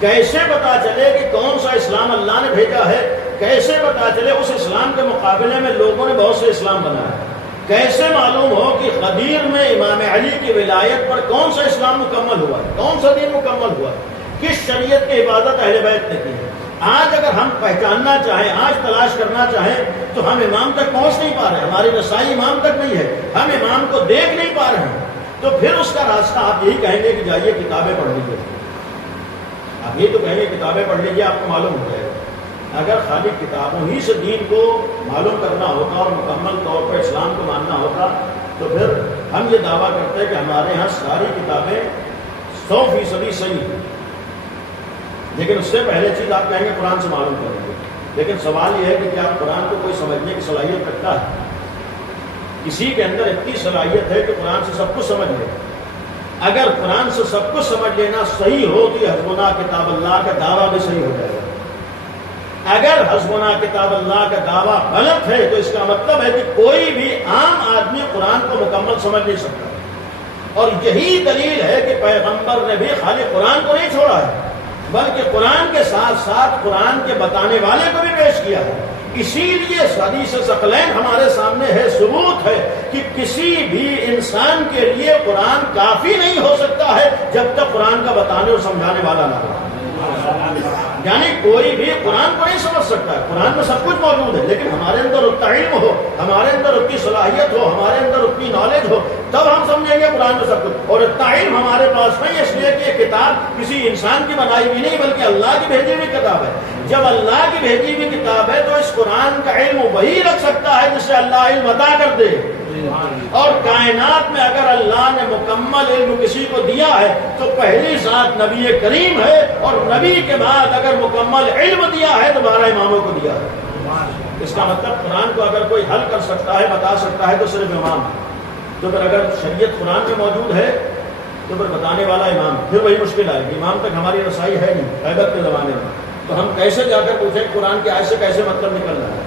کیسے پتا چلے کہ کون سا اسلام اللہ نے بھیجا ہے؟ کیسے پتا چلے اس اسلام کے مقابلے میں لوگوں نے بہت سے اسلام بنایا؟ کیسے معلوم ہو کہ غدیر میں امام علی کی ولایت پر کون سا اسلام مکمل ہوا ہے، کون سا دین مکمل ہوا ہے، کس شریعت کی حفاظت اہل بیت نے کی ہے؟ آج اگر ہم پہچاننا چاہیں، آج تلاش کرنا چاہیں تو ہم امام تک پہنچ نہیں پا رہے، ہماری رسائی امام تک نہیں ہے، ہم امام کو دیکھ نہیں پا رہے ہیں. تو پھر اس کا راستہ آپ یہی کہیں گے کہ جائیے کتابیں پڑھ لیجیے. آپ یہ تو کہیں گے کتابیں پڑھ لیجیے آپ کو معلوم ہو جائے گا. اگر خالی کتابوں ہی سے دین کو معلوم کرنا ہوتا اور مکمل طور پر اسلام کو ماننا ہوتا تو پھر ہم یہ دعویٰ کرتے ہیں کہ ہمارے ہاں ساری کتابیں 100% صحیح ہیں. لیکن اس سے پہلے چیز آپ کہیں گے قرآن سے معلوم کریں گے. لیکن سوال یہ ہے کہ کیا قرآن کو کوئی سمجھنے کی صلاحیت رکھتا ہے؟ کسی کے اندر اتنی صلاحیت ہے کہ قرآن سے سب کچھ سمجھ لے؟ اگر قرآن سے سب کچھ سمجھ لینا صحیح ہو تو یہ حسبنا کتاب اللہ کا دعویٰ بھی صحیح ہو جائے گا. اگر حسبنا کتاب اللہ کا دعویٰ غلط ہے تو اس کا مطلب ہے کہ کوئی بھی عام آدمی قرآن کو مکمل سمجھ نہیں سکتا. اور یہی دلیل ہے کہ پیغمبر نے بھی خالی قرآن کو نہیں چھوڑا ہے بلکہ قرآن کے ساتھ ساتھ قرآن کے بتانے والے کو بھی پیش کیا ہے. اسی لیے حدیث ثقلین ہمارے سامنے ہے، ثبوت ہے کہ کسی بھی انسان کے لیے قرآن کافی نہیں ہو سکتا ہے جب تک قرآن کا بتانے اور سمجھانے والا نہ ہو. یعنی کوئی بھی قرآن کو نہیں سمجھ سکتا ہے، قرآن میں سب کچھ موجود ہے، لیکن ہمارے اندر اتنا علم ہو، ہمارے اندر اتنی صلاحیت ہو، ہمارے اندر اتنی نالج ہو، تب ہم سمجھیں گے قرآن میں سب کچھ. اور اتنا علم ہمارے پاس نہیں، اس لیے کہ یہ کتاب کسی انسان کی بنائی ہوئی نہیں بلکہ اللہ کی بھیجی ہوئی کتاب ہے. جب اللہ کی بھیجی ہوئی کتاب ہے تو اس قرآن کا علم وہی رکھ سکتا ہے جس سے اللہ علم عطا کر دے. اور کائنات میں اگر اللہ نے مکمل علم کسی کو دیا ہے تو پہلی ذات نبی کریم ہے، اور نبی کے بعد اگر مکمل علم دیا ہے تو 12 اماموں کو دیا ہے. اس کا مطلب قرآن کو اگر کوئی حل کر سکتا ہے، بتا سکتا ہے تو صرف امام ہے. تو پھر اگر شریعت قرآن میں موجود ہے تو پھر بتانے والا امام، پھر وہی مشکل آئے گی. امام تک ہماری رسائی ہے نہیں غیبت کے زمانے میں، تو ہم کیسے جا کر پوچھیں قرآن کے آیت سے کیسے مطلب نکل رہا ہے؟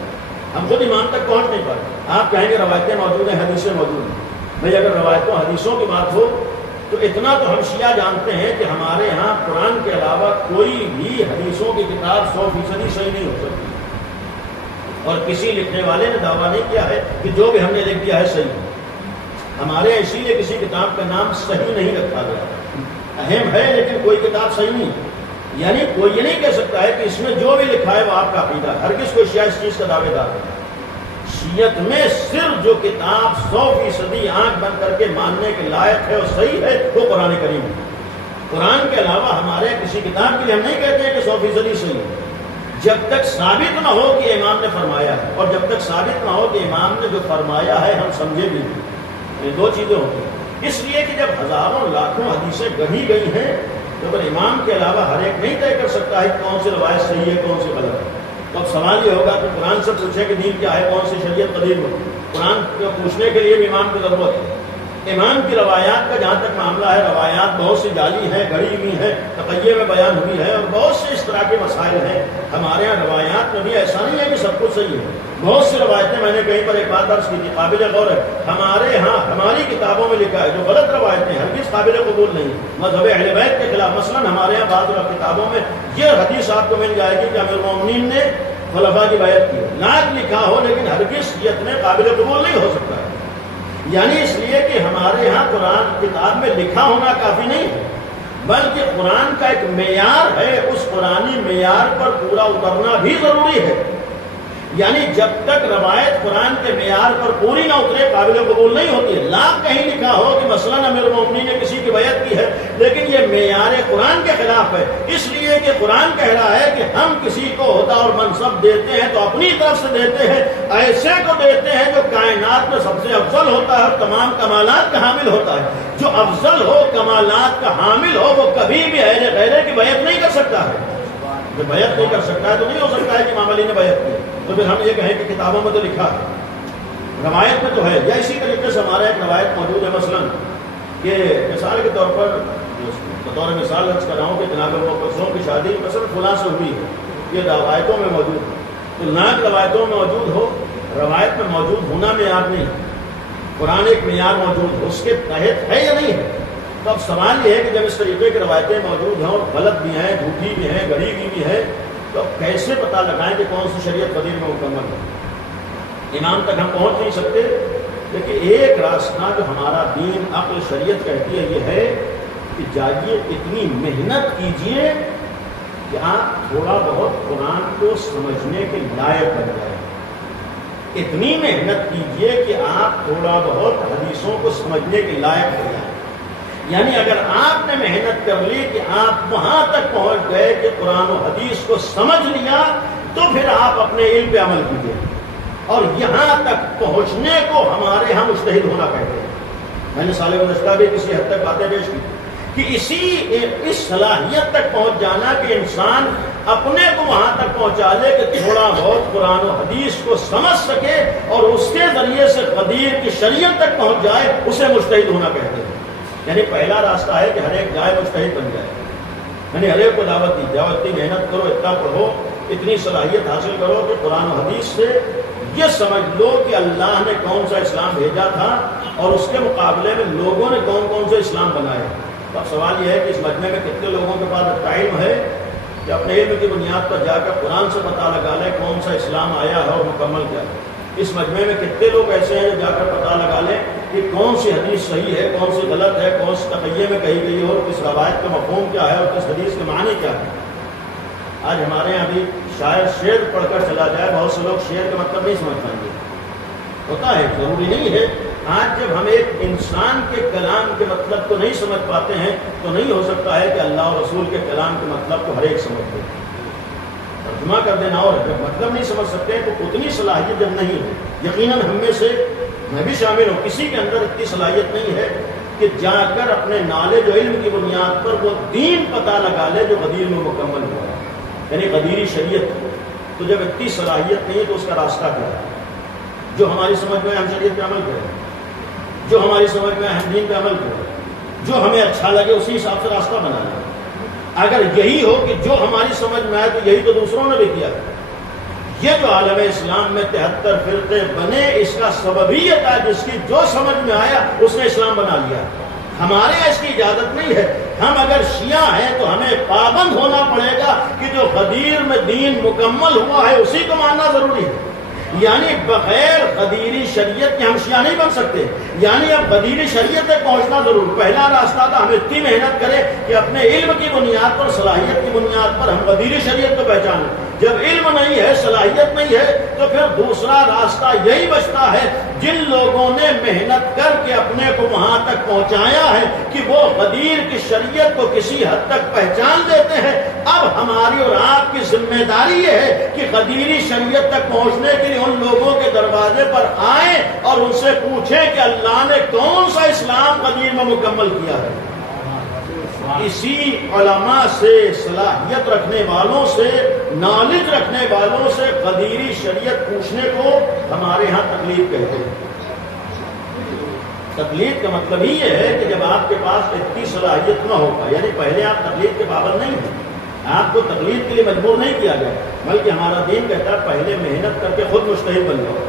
ہم خود امام تک پہنچ نہیں پاتے. آپ کہیں گے روایتیں موجود ہیں، حدیثیں موجود ہیں. بھائی اگر روایتوں حدیثوں کی بات ہو تو اتنا تو ہم شیعہ جانتے ہیں کہ ہمارے ہاں قرآن کے علاوہ کوئی بھی حدیثوں کی کتاب 100% صحیح نہیں ہو سکتی. اور کسی لکھنے والے نے دعویٰ نہیں کیا ہے کہ جو بھی ہم نے لکھ دیا ہے صحیح ہے. ہمارے اسی لیے کسی کتاب کا نام صحیح نہیں رکھا گیا. اہم ہے لیکن کوئی کتاب صحیح نہیں. یعنی کوئی یہ نہیں کہہ سکتا ہے کہ اس میں جو بھی لکھا ہے وہ آپ کا عقیدہ ہے. ہر کس کو شیعہ اس چیز کا دعوے دار ہے. شیعت میں صرف جو کتاب 100% آنکھ بند کر کے ماننے کے لائق ہے اور صحیح ہے وہ قرآن کریم ہے. قرآن کے علاوہ ہمارے کسی کتاب کے لیے ہم نہیں کہتے ہیں کہ 100% صحیح ہے جب تک ثابت نہ ہو کہ امام نے فرمایا ہے، اور جب تک ثابت نہ ہو کہ امام نے جو فرمایا ہے ہم سمجھے بھی نہیں. یہ دو چیزیں ہوتی ہیں. اس لیے کہ جب ہزاروں لاکھوں حدیثیں گڑھی گئی ہیں تو پھر امام کے علاوہ ہر ایک نہیں طے کر سکتا ہے کون سی روایت صحیح ہے کون سی غلط ہے. تو اب سوال یہ ہوگا کہ قرآن سے پوچھیں کہ دین کیا ہے، کون سی شریعت قدیم ہو. قرآن کو پوچھنے کے لیے بھی امام کی ضرورت ہے. امام کی روایات کا جہاں تک معاملہ ہے، روایات بہت سی جعلی ہیں، گھڑی ہوئی ہیں، تقیہ میں بیان ہوئی ہے، اور بہت سے اس طرح کے مسائل ہیں. ہمارے یہاں روایات میں بھی ایسا نہیں ہے کہ سب کچھ صحیح ہے. بہت سی روایتیں، میں نے کہیں پر ایک بات عرض کی تھی، قابل غور ہے. ہمارے ہاں ہماری کتابوں میں لکھا ہے جو غلط روایتیں ہرگز قابل قبول نہیں، مذہب اہل بیت کے خلاف. مثلا ہمارے یہاں بعض کتابوں میں یہ حدیث آپ کو مل جائے گی کہ امیر المومنین نے خلفاء کی بیعت کی ہے، لاکھ لکھا ہو لیکن ہرگز یہ اتنے قابل قبول نہیں ہو سکتا ہے۔ یعنی اس لیے کہ ہمارے ہاں قرآن کتاب میں لکھا ہونا کافی نہیں ہے، بلکہ قرآن کا ایک معیار ہے، اس قرآنی معیار پر پورا اترنا بھی ضروری ہے۔ یعنی جب تک روایت قرآن کے معیار پر پوری نہ اترے قابل قبول نہیں ہوتی ہے۔ لاکھ کہیں لکھا ہو کہ مثلاً امیر المومنین نے کسی کی بیعت کی ہے لیکن یہ معیار قرآن کے خلاف ہے، اس لیے کہ قرآن کہہ رہا ہے کہ ہم کسی کو عہدہ اور منصب دیتے ہیں تو اپنی طرف سے دیتے ہیں، ایسے کو دیتے ہیں جو کائنات میں سب سے افضل ہوتا ہے اور تمام کمالات کا حامل ہوتا ہے۔ جو افضل ہو، کمالات کا حامل ہو، وہ کبھی بھی اہل غیرے کی بیعت نہیں کر سکتا ہے۔ جو بیعت نہیں کر سکتا ہے تو نہیں ہو سکتا ہے کہ امام علی نے بیعت کی، تو پھر ہم یہ کہیں کہ کتابوں میں تو لکھا ہے، روایت میں تو ہے۔ یا اسی طریقے سے ہمارا ایک روایت موجود ہے مثلاً کہ مثال کے طور پر بطور مثال عرض کر رہا ہوں کہ جناب مقدسوں کی شادی مثلاً فلاں سے ہوئی ہے، یہ روایتوں میں موجود ہے، تو لاکھ روایتوں میں موجود ہو، روایت میں موجود ہونا معیار نہیں، قرآن ایک معیار موجود ہو، اس کے تحت ہے یا نہیں ہے۔ تو اب سوال یہ ہے کہ جب اس طریقے کی روایتیں موجود ہیں اور غلط بھی ہیں، جھوٹی بھی ہیں، گڑھی ہوئی بھی ہے، تو اب کیسے پتہ لگائیں کہ کون سی شریعت قدیر میں مکمل ہے؟ امام تک ہم پہنچ نہیں سکتے، لیکن ایک راستہ جو ہمارا دین عقل شریعت کہتی ہے یہ ہے کہ جائیے اتنی محنت کیجئے کہ آپ تھوڑا بہت قرآن کو سمجھنے کے لائق بن جائیں، اتنی محنت کیجئے کہ آپ تھوڑا بہت حدیثوں کو سمجھنے کے لائق بن جائیں۔ یعنی اگر آپ نے محنت کر لی کہ آپ وہاں تک پہنچ گئے کہ قرآن و حدیث کو سمجھ لیا، تو پھر آپ اپنے علم پہ عمل کیجئے، اور یہاں تک پہنچنے کو ہمارے ہاں مجتہد ہونا کہتے ہیں۔ میں نے سالے گزشتہ بھی کسی حد تک باتیں پیش کی کہ اس صلاحیت تک پہنچ جانا کہ انسان اپنے کو وہاں تک پہنچا لے کہ تھوڑا بہت قرآن و حدیث کو سمجھ سکے اور اس کے ذریعے سے قدیر کی شریعت تک پہنچ جائے، اسے مجتہد ہونا کہتے ہیں۔ یعنی پہلا راستہ ہے کہ ہر ایک جائے مجتہد بن جائے، یعنی ہر ایک کو دعوت دی جاؤ، اتنی محنت کرو، اتنا پڑھو، اتنی صلاحیت حاصل کرو کہ قرآن و حدیث سے یہ سمجھ لو کہ اللہ نے کون سا اسلام بھیجا تھا اور اس کے مقابلے میں لوگوں نے کون کون سے اسلام بنائے۔ تو اب سوال یہ ہے کہ اس مجمع میں کتنے لوگوں کے پاس اتنا علم ہے کہ اپنے علم کی بنیاد پر جا کر قرآن سے پتہ لگا لیں کون سا اسلام آیا ہے اور مکمل کیا ہے۔ اس مجمع میں کتنے لوگ ایسے ہیں جو جا کر پتہ لگا لیں کہ کون سی حدیث صحیح ہے، کون سی غلط ہے، کون سی تقیہ میں کہی گئی ہے اور کس روایت کا مفہوم کیا ہے اور کس حدیث کے معنی کیا ہے۔ آج ہمارے یہاں بھی شاید شعر پڑھ کر چلا جائے، بہت سے لوگ شعر کا مطلب نہیں سمجھ پائیں گے، ہوتا ہے، ضروری نہیں ہے۔ آج جب ہم ایک انسان کے کلام کے مطلب کو نہیں سمجھ پاتے ہیں تو نہیں ہو سکتا ہے کہ اللہ اور رسول کے کلام کے مطلب کو ہر ایک سمجھ لے۔ ترجمہ کر دینا، اور جب مطلب نہیں سمجھ سکتے تو اتنی صلاحیت جب نہیں ہے، یقیناً ہم میں سے میں بھی شامل ہوں، کسی کے اندر اتنی صلاحیت نہیں ہے کہ جا کر اپنے نالج و علم کی بنیاد پر وہ دین پتہ لگا لے جو غدیر میں مکمل ہوا ہے، یعنی غدیری شریعت۔ تو جب اتنی صلاحیت نہیں ہے تو اس کا راستہ کیا ہے؟ جو ہماری سمجھ میں ہم شریعت پہ عمل کریں، جو ہماری سمجھ میں ہم دین پہ عمل کریں، جو ہمیں اچھا لگے اسی حساب سے راستہ بنا لیں۔ اگر یہی ہو کہ جو ہماری سمجھ میں آئے تو یہی تو دوسروں نے بھی کیا ہے۔ یہ جو عالم اسلام میں 73 فرقے بنے، اس کا سبب ہی یہ تھا جس کی جو سمجھ میں آیا اس نے اسلام بنا لیا۔ ہمارے یہاں اس کی اجازت نہیں ہے۔ ہم اگر شیعہ ہیں تو ہمیں پابند ہونا پڑے گا کہ جو غدیر میں دین مکمل ہوا ہے اسی کو ماننا ضروری ہے، یعنی بغیر غدیری شریعت کے ہم شیعہ نہیں بن سکتے۔ یعنی اب غدیری شریعت تک پہنچنا ضرور۔ پہلا راستہ تھا ہم اتنی محنت کریں کہ اپنے علم کی بنیاد پر، صلاحیت کی بنیاد پر ہم غدیری شریعت کو پہچانیں۔ جب علم نہیں ہے، صلاحیت نہیں ہے، تو پھر دوسرا راستہ یہی بچتا ہے جن لوگوں نے محنت کر کے اپنے کو وہاں تک پہنچایا ہے کہ وہ غدیر کی شریعت کو کسی حد تک پہچان لیتے ہیں۔ اب ہماری اور آپ کی ذمہ داری یہ ہے کہ غدیری شریعت تک پہنچنے کے لیے ان لوگوں کے دروازے پر آئیں اور ان سے پوچھیں کہ اللہ نے کون سا اسلام غدیر میں مکمل کیا ہے۔ اسی علماء سے، صلاحیت رکھنے والوں سے، نالج رکھنے والوں سے غدیری شریعت پوچھنے کو ہمارے ہاں تقلید کہتے ہیں۔ تقلید کا مطلب ہی یہ ہے کہ جب آپ کے پاس اتنی صلاحیت نہ ہو پائے، یعنی پہلے آپ تقلید کے پابند نہیں ہیں، آپ کو تقلید کے لیے مجبور نہیں کیا گیا، بلکہ ہمارا دین کہتا ہے پہلے محنت کر کے خود مجتہد بن جاؤ،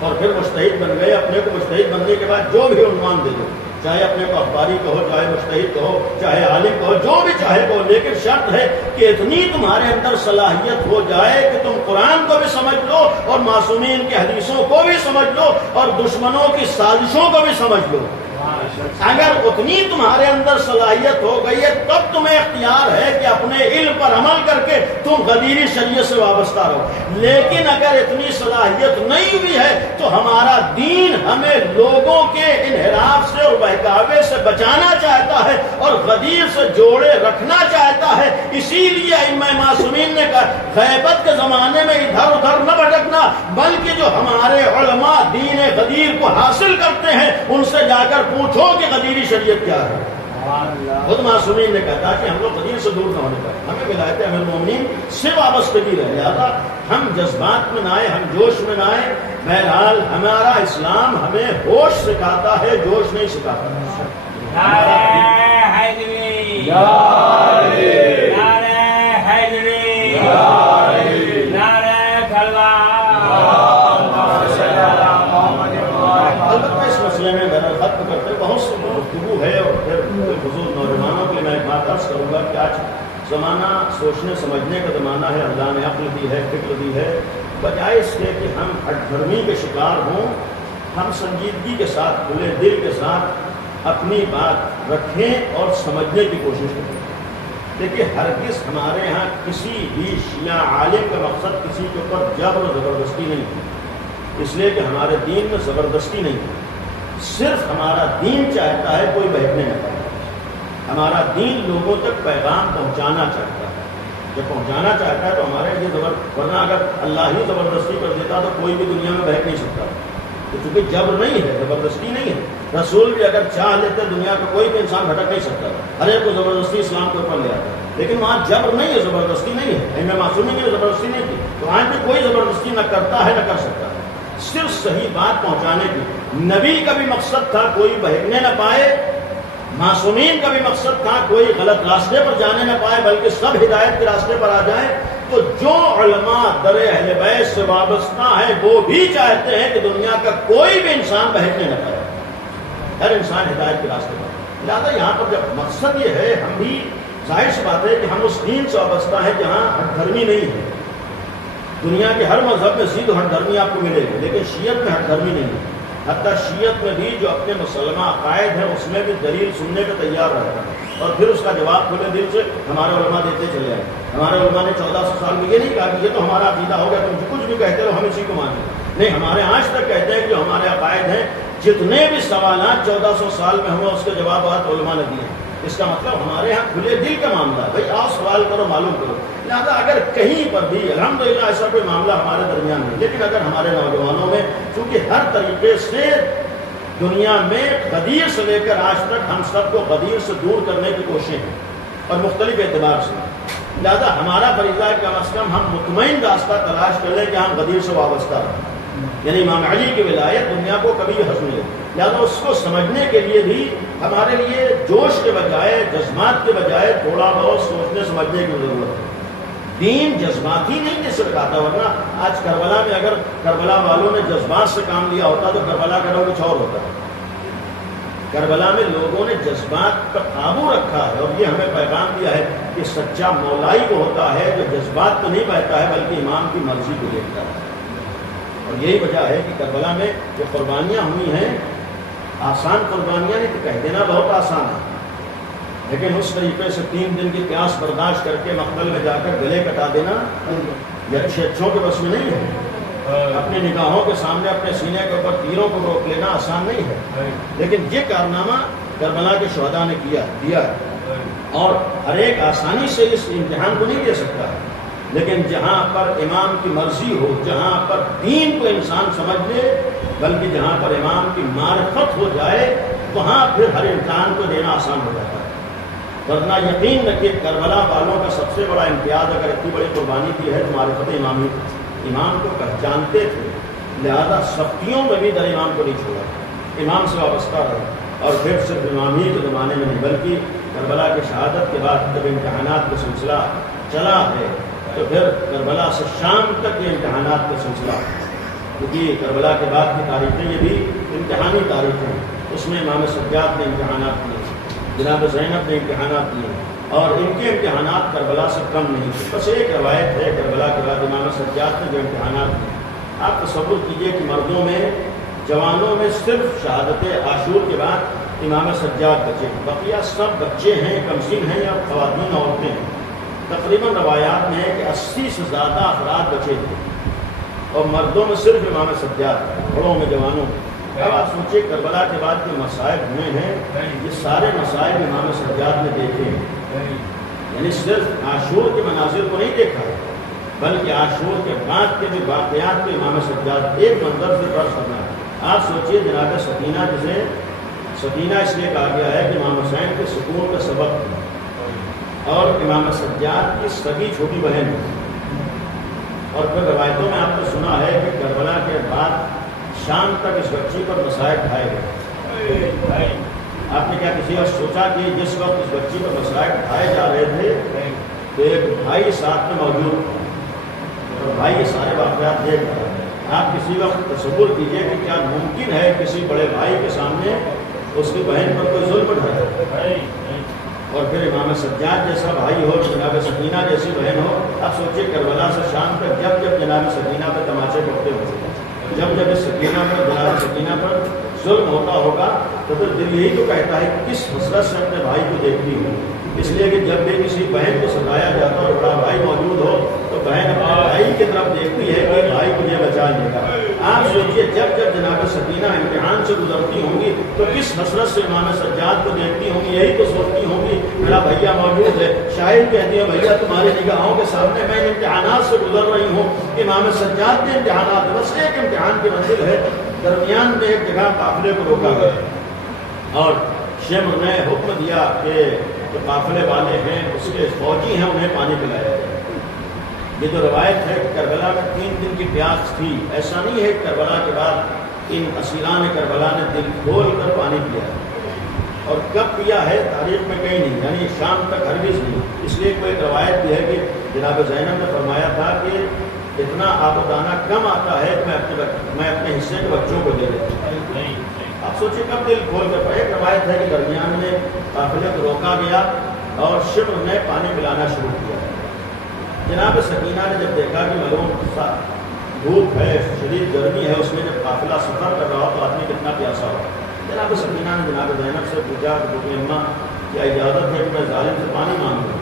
اور پھر مجتہد بن گئے، اپنے کو مجتہد بننے کے بعد جو بھی عنوان دے دو، چاہے اپنے کو اخباری کہو، چاہے مجتہد کہو، چاہے عالم کہو، جو بھی چاہے کہو، لیکن شرط ہے کہ اتنی تمہارے اندر صلاحیت ہو جائے کہ تم قرآن کو بھی سمجھ لو اور معصومین کی حدیثوں کو بھی سمجھ لو اور دشمنوں کی سازشوں کو بھی سمجھ لو۔ اگر اتنی تمہارے اندر صلاحیت ہو گئی ہے تب تمہیں اختیار ہے کہ اپنے علم پر عمل کر کے تم غدیری شریعت سے وابستہ رہو۔ لیکن اگر اتنی صلاحیت نہیں ہوئی ہے تو ہمارا دین ہمیں لوگوں کے انحراف سے اور بہکاوے سے بچانا چاہتا ہے اور غدیر سے جوڑے رکھنا چاہتا ہے۔ اسی لیے ائمہ معصومین نے کہا غیبت کے زمانے میں ادھر ادھر نہ بھٹکنا، بلکہ جو ہمارے علماء دین غدیر کو حاصل کرتے ہیں ان سے جا کر پوچھو کہ غدیری شریعت کیا ہے۔ خود معصومین نے کہا کہ ہم لوگ غدیر سے دور نہ ہونے پائے، ہمیں ولایت امیر المومنین سے وابستگی رہے، لہٰذا ہم جذبات میں نہ آئے، ہم جوش میں نہ آئے۔ بہرحال ہمارا اسلام ہمیں ہوش سکھاتا ہے، جوش نہیں سکھاتا۔ نعرہ حیدری، نعرہ حیدری، نعرہ البتہ اس مسئلے میں میرا ختم کرتے بہت سے گفتگو ہے اور پھر حضور نوجوانوں کے لیے میں ایک بات عرض کروں گا کہ آج زمانہ سوچنے سمجھنے کا زمانہ ہے، اللہ نے عقل دی ہے، فکر دی ہے، بجائے اس کے کہ ہم ہٹ دھرمی کے شکار ہوں، ہم سنجیدگی کے ساتھ کھلے دل کے ساتھ اپنی بات رکھیں اور سمجھنے کی کوشش کریں۔ دیکھیے ہرگز ہمارے ہاں کسی بھی شیعہ عالم کا مقصد کسی کے اوپر جبر و زبردستی نہیں ہے، اس لیے کہ ہمارے دین میں زبردستی نہیں ہے، صرف ہمارا دین چاہتا ہے کوئی بہکنے نہ پائے۔ ہمارا دین لوگوں تک پیغام پہنچانا چاہتا ہے، جب پہنچانا چاہتا ہے تو ہمارے یہ ورنہ اگر اللہ ہی زبردستی کر دیتا تو کوئی بھی دنیا میں بہک نہیں سکتا، تو چونکہ جبر نہیں ہے، زبردستی نہیں ہے۔ رسول بھی اگر چاہ لیتے دنیا کا کوئی بھی انسان بھٹک نہیں سکتا، ہر ایک کو زبردستی اسلام کے اوپر لے آتا ہے، لیکن وہاں جبر نہیں ہے، زبردستی نہیں ہے۔ ائمہ معصومین نے زبردستی نہیں کی، تو آج بھی کوئی زبردستی نہ کرتا ہے نہ کر سکتا ہے، صرف صحیح بات پہنچانے کی۔ نبی کا بھی مقصد تھا کوئی بہکنے نہ پائے، معصومین کا بھی مقصد تھا کوئی غلط راستے پر جانے نہ پائے، بلکہ سب ہدایت کے راستے پر آ جائیں۔ تو جو علماء در اہل بیت سے وابستہ ہیں وہ بھی چاہتے ہیں کہ دنیا کا کوئی بھی انسان بہکنے نہ پائے، ہر انسان ہدایت کے راستے پر۔ لہٰذا یہاں پر جب مقصد یہ ہے، ہم بھی ظاہر سی بات ہے کہ ہم اس دین سے وابستہ ہیں جہاں ہٹ دھرمی نہیں ہے۔ دنیا کے ہر مذہب میں ضد ہٹ دھرمی آپ کو ملے گی، لیکن شیعت میں ہٹ دھرمی نہیں ہے۔ حتیٰ شیعت میں بھی جو اپنے مسلمہ عقائد ہیں اس میں بھی دلیل سننے کا تیار رہتا ہے اور پھر اس کا جواب کھلے دل سے ہمارے علماء دیتے چلے آئے۔ ہمارے علماء نے 1400 سال میں یہ نہیں کہا کہ یہ تو ہمارا عقیدہ ہو گیا، تم کچھ بھی کہتے ہو ہم اسی کو مانیں، نہیں، ہمارے آج تک کہتے ہیں کہ جو ہمارے عقائد ہیں جتنے بھی سوالات 1400 سال میں ہوا اس کے جوابات علماء نے دیے ہیں۔ اس کا مطلب ہمارے ہاں کھلے دل کا معاملہ ہے، بھائی آؤ سوال کرو، معلوم کرو۔ لہٰذا اگر کہیں پر بھی الحمدللہ ایسا کوئی معاملہ ہمارے درمیان نہیں، لیکن اگر ہمارے نوجوانوں میں چونکہ ہر طریقے سے دنیا میں غدیر سے لے کر آج تک ہم سب کو غدیر سے دور کرنے کی کوشش ہے اور مختلف اعتبار سے، لہٰذا ہمارا فریضہ ہے کم از کم ہم مطمئن راستہ تلاش کر لیں کہ ہم غدیر سے وابستہ رہیں، یعنی امام علی کی ولایت دنیا کو کبھی حاصل نہیں ہے۔ لہٰذا اس کو سمجھنے کے لیے بھی ہمارے لیے جوش کے بجائے جذبات کے بجائے تھوڑا بہت سوچنے سمجھنے کی ضرورت ہے۔ دین جذباتی نہیں دے سکتا، ورنہ آج کربلا میں اگر کربلا والوں نے جذبات سے کام لیا ہوتا تو کربلا کا نام کچھ اور ہوتا۔ کربلا میں لوگوں نے جذبات پر قابو رکھا ہے اور یہ ہمیں پیغام دیا ہے کہ سچا مولائی وہ ہوتا ہے جو جذبات کو نہیں بہتا ہے بلکہ امام کی مرضی کو دیکھتا ہے۔ اور یہی وجہ ہے کہ کربلا میں جو قربانیاں ہوئی ہیں آسان قربانیاں نہیں، تو کہہ دینا بہت آسان ہے، لیکن اس طریقے سے 3 دن کی پیاس برداشت کر کے مقتل میں جا کر گلے کٹا دینا یہ اچھوں کے بس میں نہیں ہے۔ اپنی نگاہوں کے سامنے اپنے سینے کے اوپر تیروں کو روک لینا آسان نہیں ہے، لیکن یہ کارنامہ کربلا کے شہداء نے دیا ہے اور ہر ایک آسانی سے اس امتحان کو نہیں دے سکتا ہے، لیکن جہاں پر امام کی مرضی ہو، جہاں پر دین کو انسان سمجھ لے، بلکہ جہاں پر امام کی معرفت ہو جائے وہاں پھر ہر امتحان کو دینا آسان ہو جاتا ہے۔ ورنہ یقین رکھیے کربلا والوں کا سب سے بڑا امتیاز اگر اتنی بڑی قربانی کی ہے تو معرفت امامی، امام کو پہچانتے تھے، لہذا سختیوں میں بھی در امام کو نہیں چھوڑا، امام سے وابستہ رہے۔ اور پھر صرف امامی کے زمانے میں نہیں بلکہ کربلا کی شہادت کے بعد جب امتحانات کا سلسلہ چلا ہے تو پھر کربلا سے شام تک یہ امتحانات کا سلسلہ، کیونکہ کربلا کے بعد کی تاریخیں یہ بھی امتحانی تاریخیں ہیں۔ اس میں امام سجاد نے امتحانات دیے، جناب زینب نے امتحانات دیے، اور ان کے امتحانات کربلا سے کم نہیں تھے۔ بس ایک روایت ہے کربلا کے بعد امام سجاد نے جو امتحانات دیے، آپ تصور کیجئے کہ مردوں میں، جوانوں میں صرف شہادت عاشور کے بعد امام سجاد بچے، بقیہ سب بچے ہیں، کمسن ہیں یا خواتین عورتیں ہیں۔ تقریباً روایات میں ہے کہ 80 سے زیادہ افراد بچے تھے، اور مردوں میں صرف امام سجاد، بڑوں میں، جوانوں میں۔ اب آپ سوچیے کربلا کے بعد جو مسائب ہوئے ہیں، یہ سارے مسائب امام سجاد نے دیکھے ہیں، یعنی صرف عاشور کے مناظر کو نہیں دیکھا ہے، بلکہ عاشور کے بعد کے بھی واقعات کو امام سجاد ایک منظر سے فرض کرنا ہے۔ آپ سوچیے جناب سکینہ، جسے سکینہ اس لیے کہا گیا ہے کہ امام حسین کے سکون کا سبب تھی، اور امام سجاد کی سگی چھوٹی بہن تھی۔ اور پھر روایتوں میں آپ نے سنا ہے کہ کربلا کے بعد شام تک اس بچی پر مسائل ڈھائے گئے۔ آپ نے کیا کسی وقت سوچا کہ جس وقت اس بچی پر مسائل ڈھائے جا رہے تھے تو ایک بھائی ساتھ میں موجود تھا، اور بھائی یہ سارے واقعات دیکھ رہا ہے۔ آپ کسی وقت تصور کیجئے کہ کیا ممکن ہے کسی بڑے بھائی کے سامنے اس کی بہن پر کوئی ظلم ڈھائے، اور پھر امام سجاد جیسا بھائی ہو، جناب سکینہ جیسی بہن ہو۔ اب سوچیے کربلا سے شام تک جب جب جناب سکینہ پہ تماچے پڑتے ہوتے، جب جب اس سکینہ پر، جناب سکینہ پر ظلم ہوتا ہوگا، تو پھر دل یہی تو کہتا ہے کہ کس حسرت سے اپنے بھائی کو دیکھتی ہوں۔ اس لیے کہ جب بھی کسی بہن کو ستایا جاتا اور بڑا بھائی موجود ہو تو بہن اپنے بھائی کی طرف دیکھتی ہے کہ بھائی مجھے بچا لے گا۔ آپ سوچیے جب جب جناب سکینہ امتحان سے گزرتی ہوں گی تو کس حسرت سے امام سجاد کو دیکھتی ہوں گی، یہی تو سوچتی ہوں گی میرا بھیا موجود ہے۔ شاید کہتی ہے بھیا تمہاری نگاہوں کے سامنے میں امتحانات سے گزر رہی ہوں، امام سجاد کے امتحانات، بس ایک امتحان کی منزل ہے، درمیان میں ایک جگہ قافلے کو روکا گیا اور شمر نے حکم دیا کہ جو قافلے والے ہیں، اس کے فوجی ہیں، انہیں پانی پلایا جائے۔ یہ جو روایت ہے کہ کربلا میں 3 دن کی پیاس تھی، ایسا نہیں ہے کہ کربلا کے بعد ان اسیران کربلا نے دل کھول کر پانی پیا، اور کب پیا ہے تاریخ میں کہیں نہیں، یعنی شام تک ہرگز نہیں۔ اس لیے کوئی روایت بھی ہے کہ جناب زینب نے فرمایا تھا کہ اتنا آب و دانہ کم آتا ہے کہ میں اپنے حصے کے بچوں کو دے دیتا ہوں۔ آپ سوچیں کب دل کھول کر پڑے۔ ایک روایت ہے کہ درمیان میں قافلے کو روکا گیا اور شمر نے پانی پلانا شروع کیا۔ جناب سکینہ نے جب دیکھا کہ معلوم دھوپ ہے، شدید گرمی ہے، اس میں جب قافلہ سفر کر رہا ہو تو آدمی کتنا پیاسا ہو، جناب سکینہ نے جناب زینب سے پوچھا کہ اماں کیا اجازت ہے کہ میں ظالم سے پانی مانگوں؟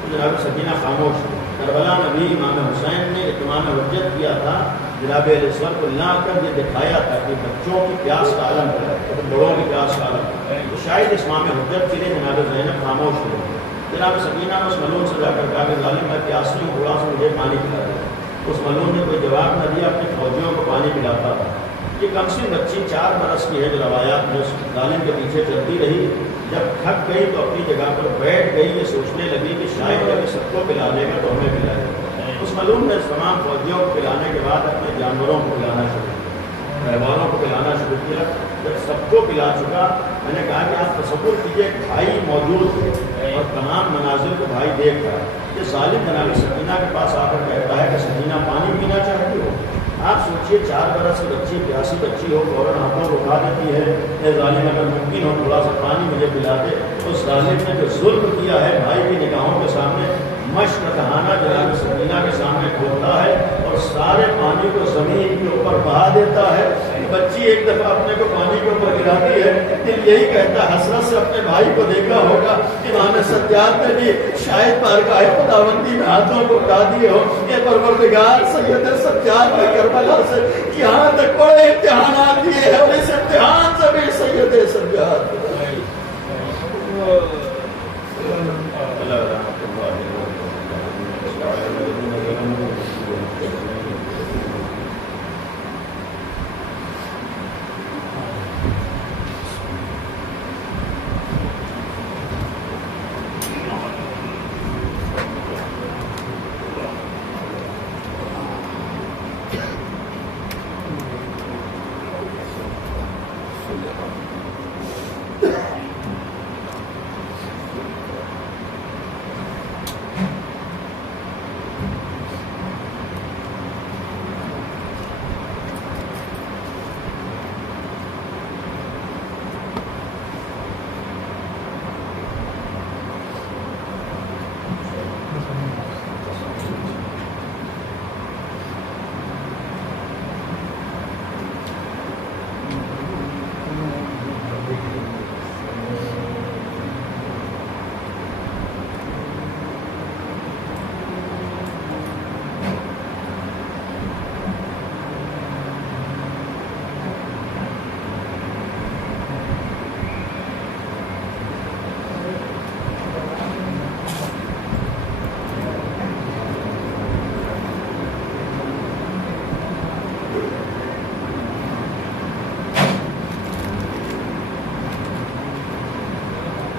تو جناب سکینہ خاموش تھی۔ کربلا میں بھی امام حسین نے اتمام حجت کیا تھا، جناب علیہ السلام کو لا کر یہ دکھایا تھا کہ بچوں کی پیاس کا عالم ہے، بڑوں کی پیاس کا عالم ہے، تو شاید اتمام حجت کے لیے جناب زینب خاموش ہوئی۔ جناب سکینہ نے اس ملون سے جا کر کہا کہ ظالم میں پیاسی ہوں، تھوڑا سا مجھے پانی پلا دے۔ اس ملون نے کوئی جواب نہ دیا، اپنی فوجیوں کو پانی پلاتا تھا۔ یہ کمسن بچی 4 برس کی ہے، جو روایات میں اس ظالم کے پیچھے چلتی رہی، جب تھک گئی تو اپنی جگہ پر بیٹھ گئی، یہ سوچنے لگی کہ شاید جب سب کو پلا دے گا تو ہمیں پلا دے گا۔ اس ملون نے تمام فوجیوں کو پلانے کے بعد اپنے جانوروں کو پلانا شروع کیا، حیوانوں کو پلانا شروع کیا۔ جب سب کو پلا چکا، میں نے کہا کہ آپ تصور کیجیے بھائی موجود ہے اور تمام مناظر کو بھائی دیکھ رہا ہے۔ یہ ظالم جناب سکینہ کے پاس آ کر کہتا ہے کہ سکینہ پانی پینا چاہتی ہو؟ آپ سوچیے 4 برس کی بچی، پیاسی بچی ہو، فوراً ہاتھوں کو اٹھا دیتی ہے، اے ظالم اگر ممکن ہو تھوڑا سا پانی مجھے پلا دے۔ اس ظالم نے جو ظلم کیا ہے بھائی کی نگاہوں کے سامنے، مشق دہانہ جناب سکینہ کے سامنے کھولتا ہے اور سارے پانی کو زمین کے اوپر بہا دیتا ہے۔ بچی ایک دفعہ اپنے کو پانی کے اوپر گراتی ہے، دل یہی کہتا ہے حسرت سے اپنے بھائی کو دیکھا ہوگا۔ امام سجاد نے بھی شاید بارگاہ خداوندی میں ہاتھوں کو اٹھا دیے ہو، اے پروردگار سید سجاد نے کربلا سے یہاں تک بڑے امتحانات دیے ہیں، اور اس امتحان سے بھی سید سجاد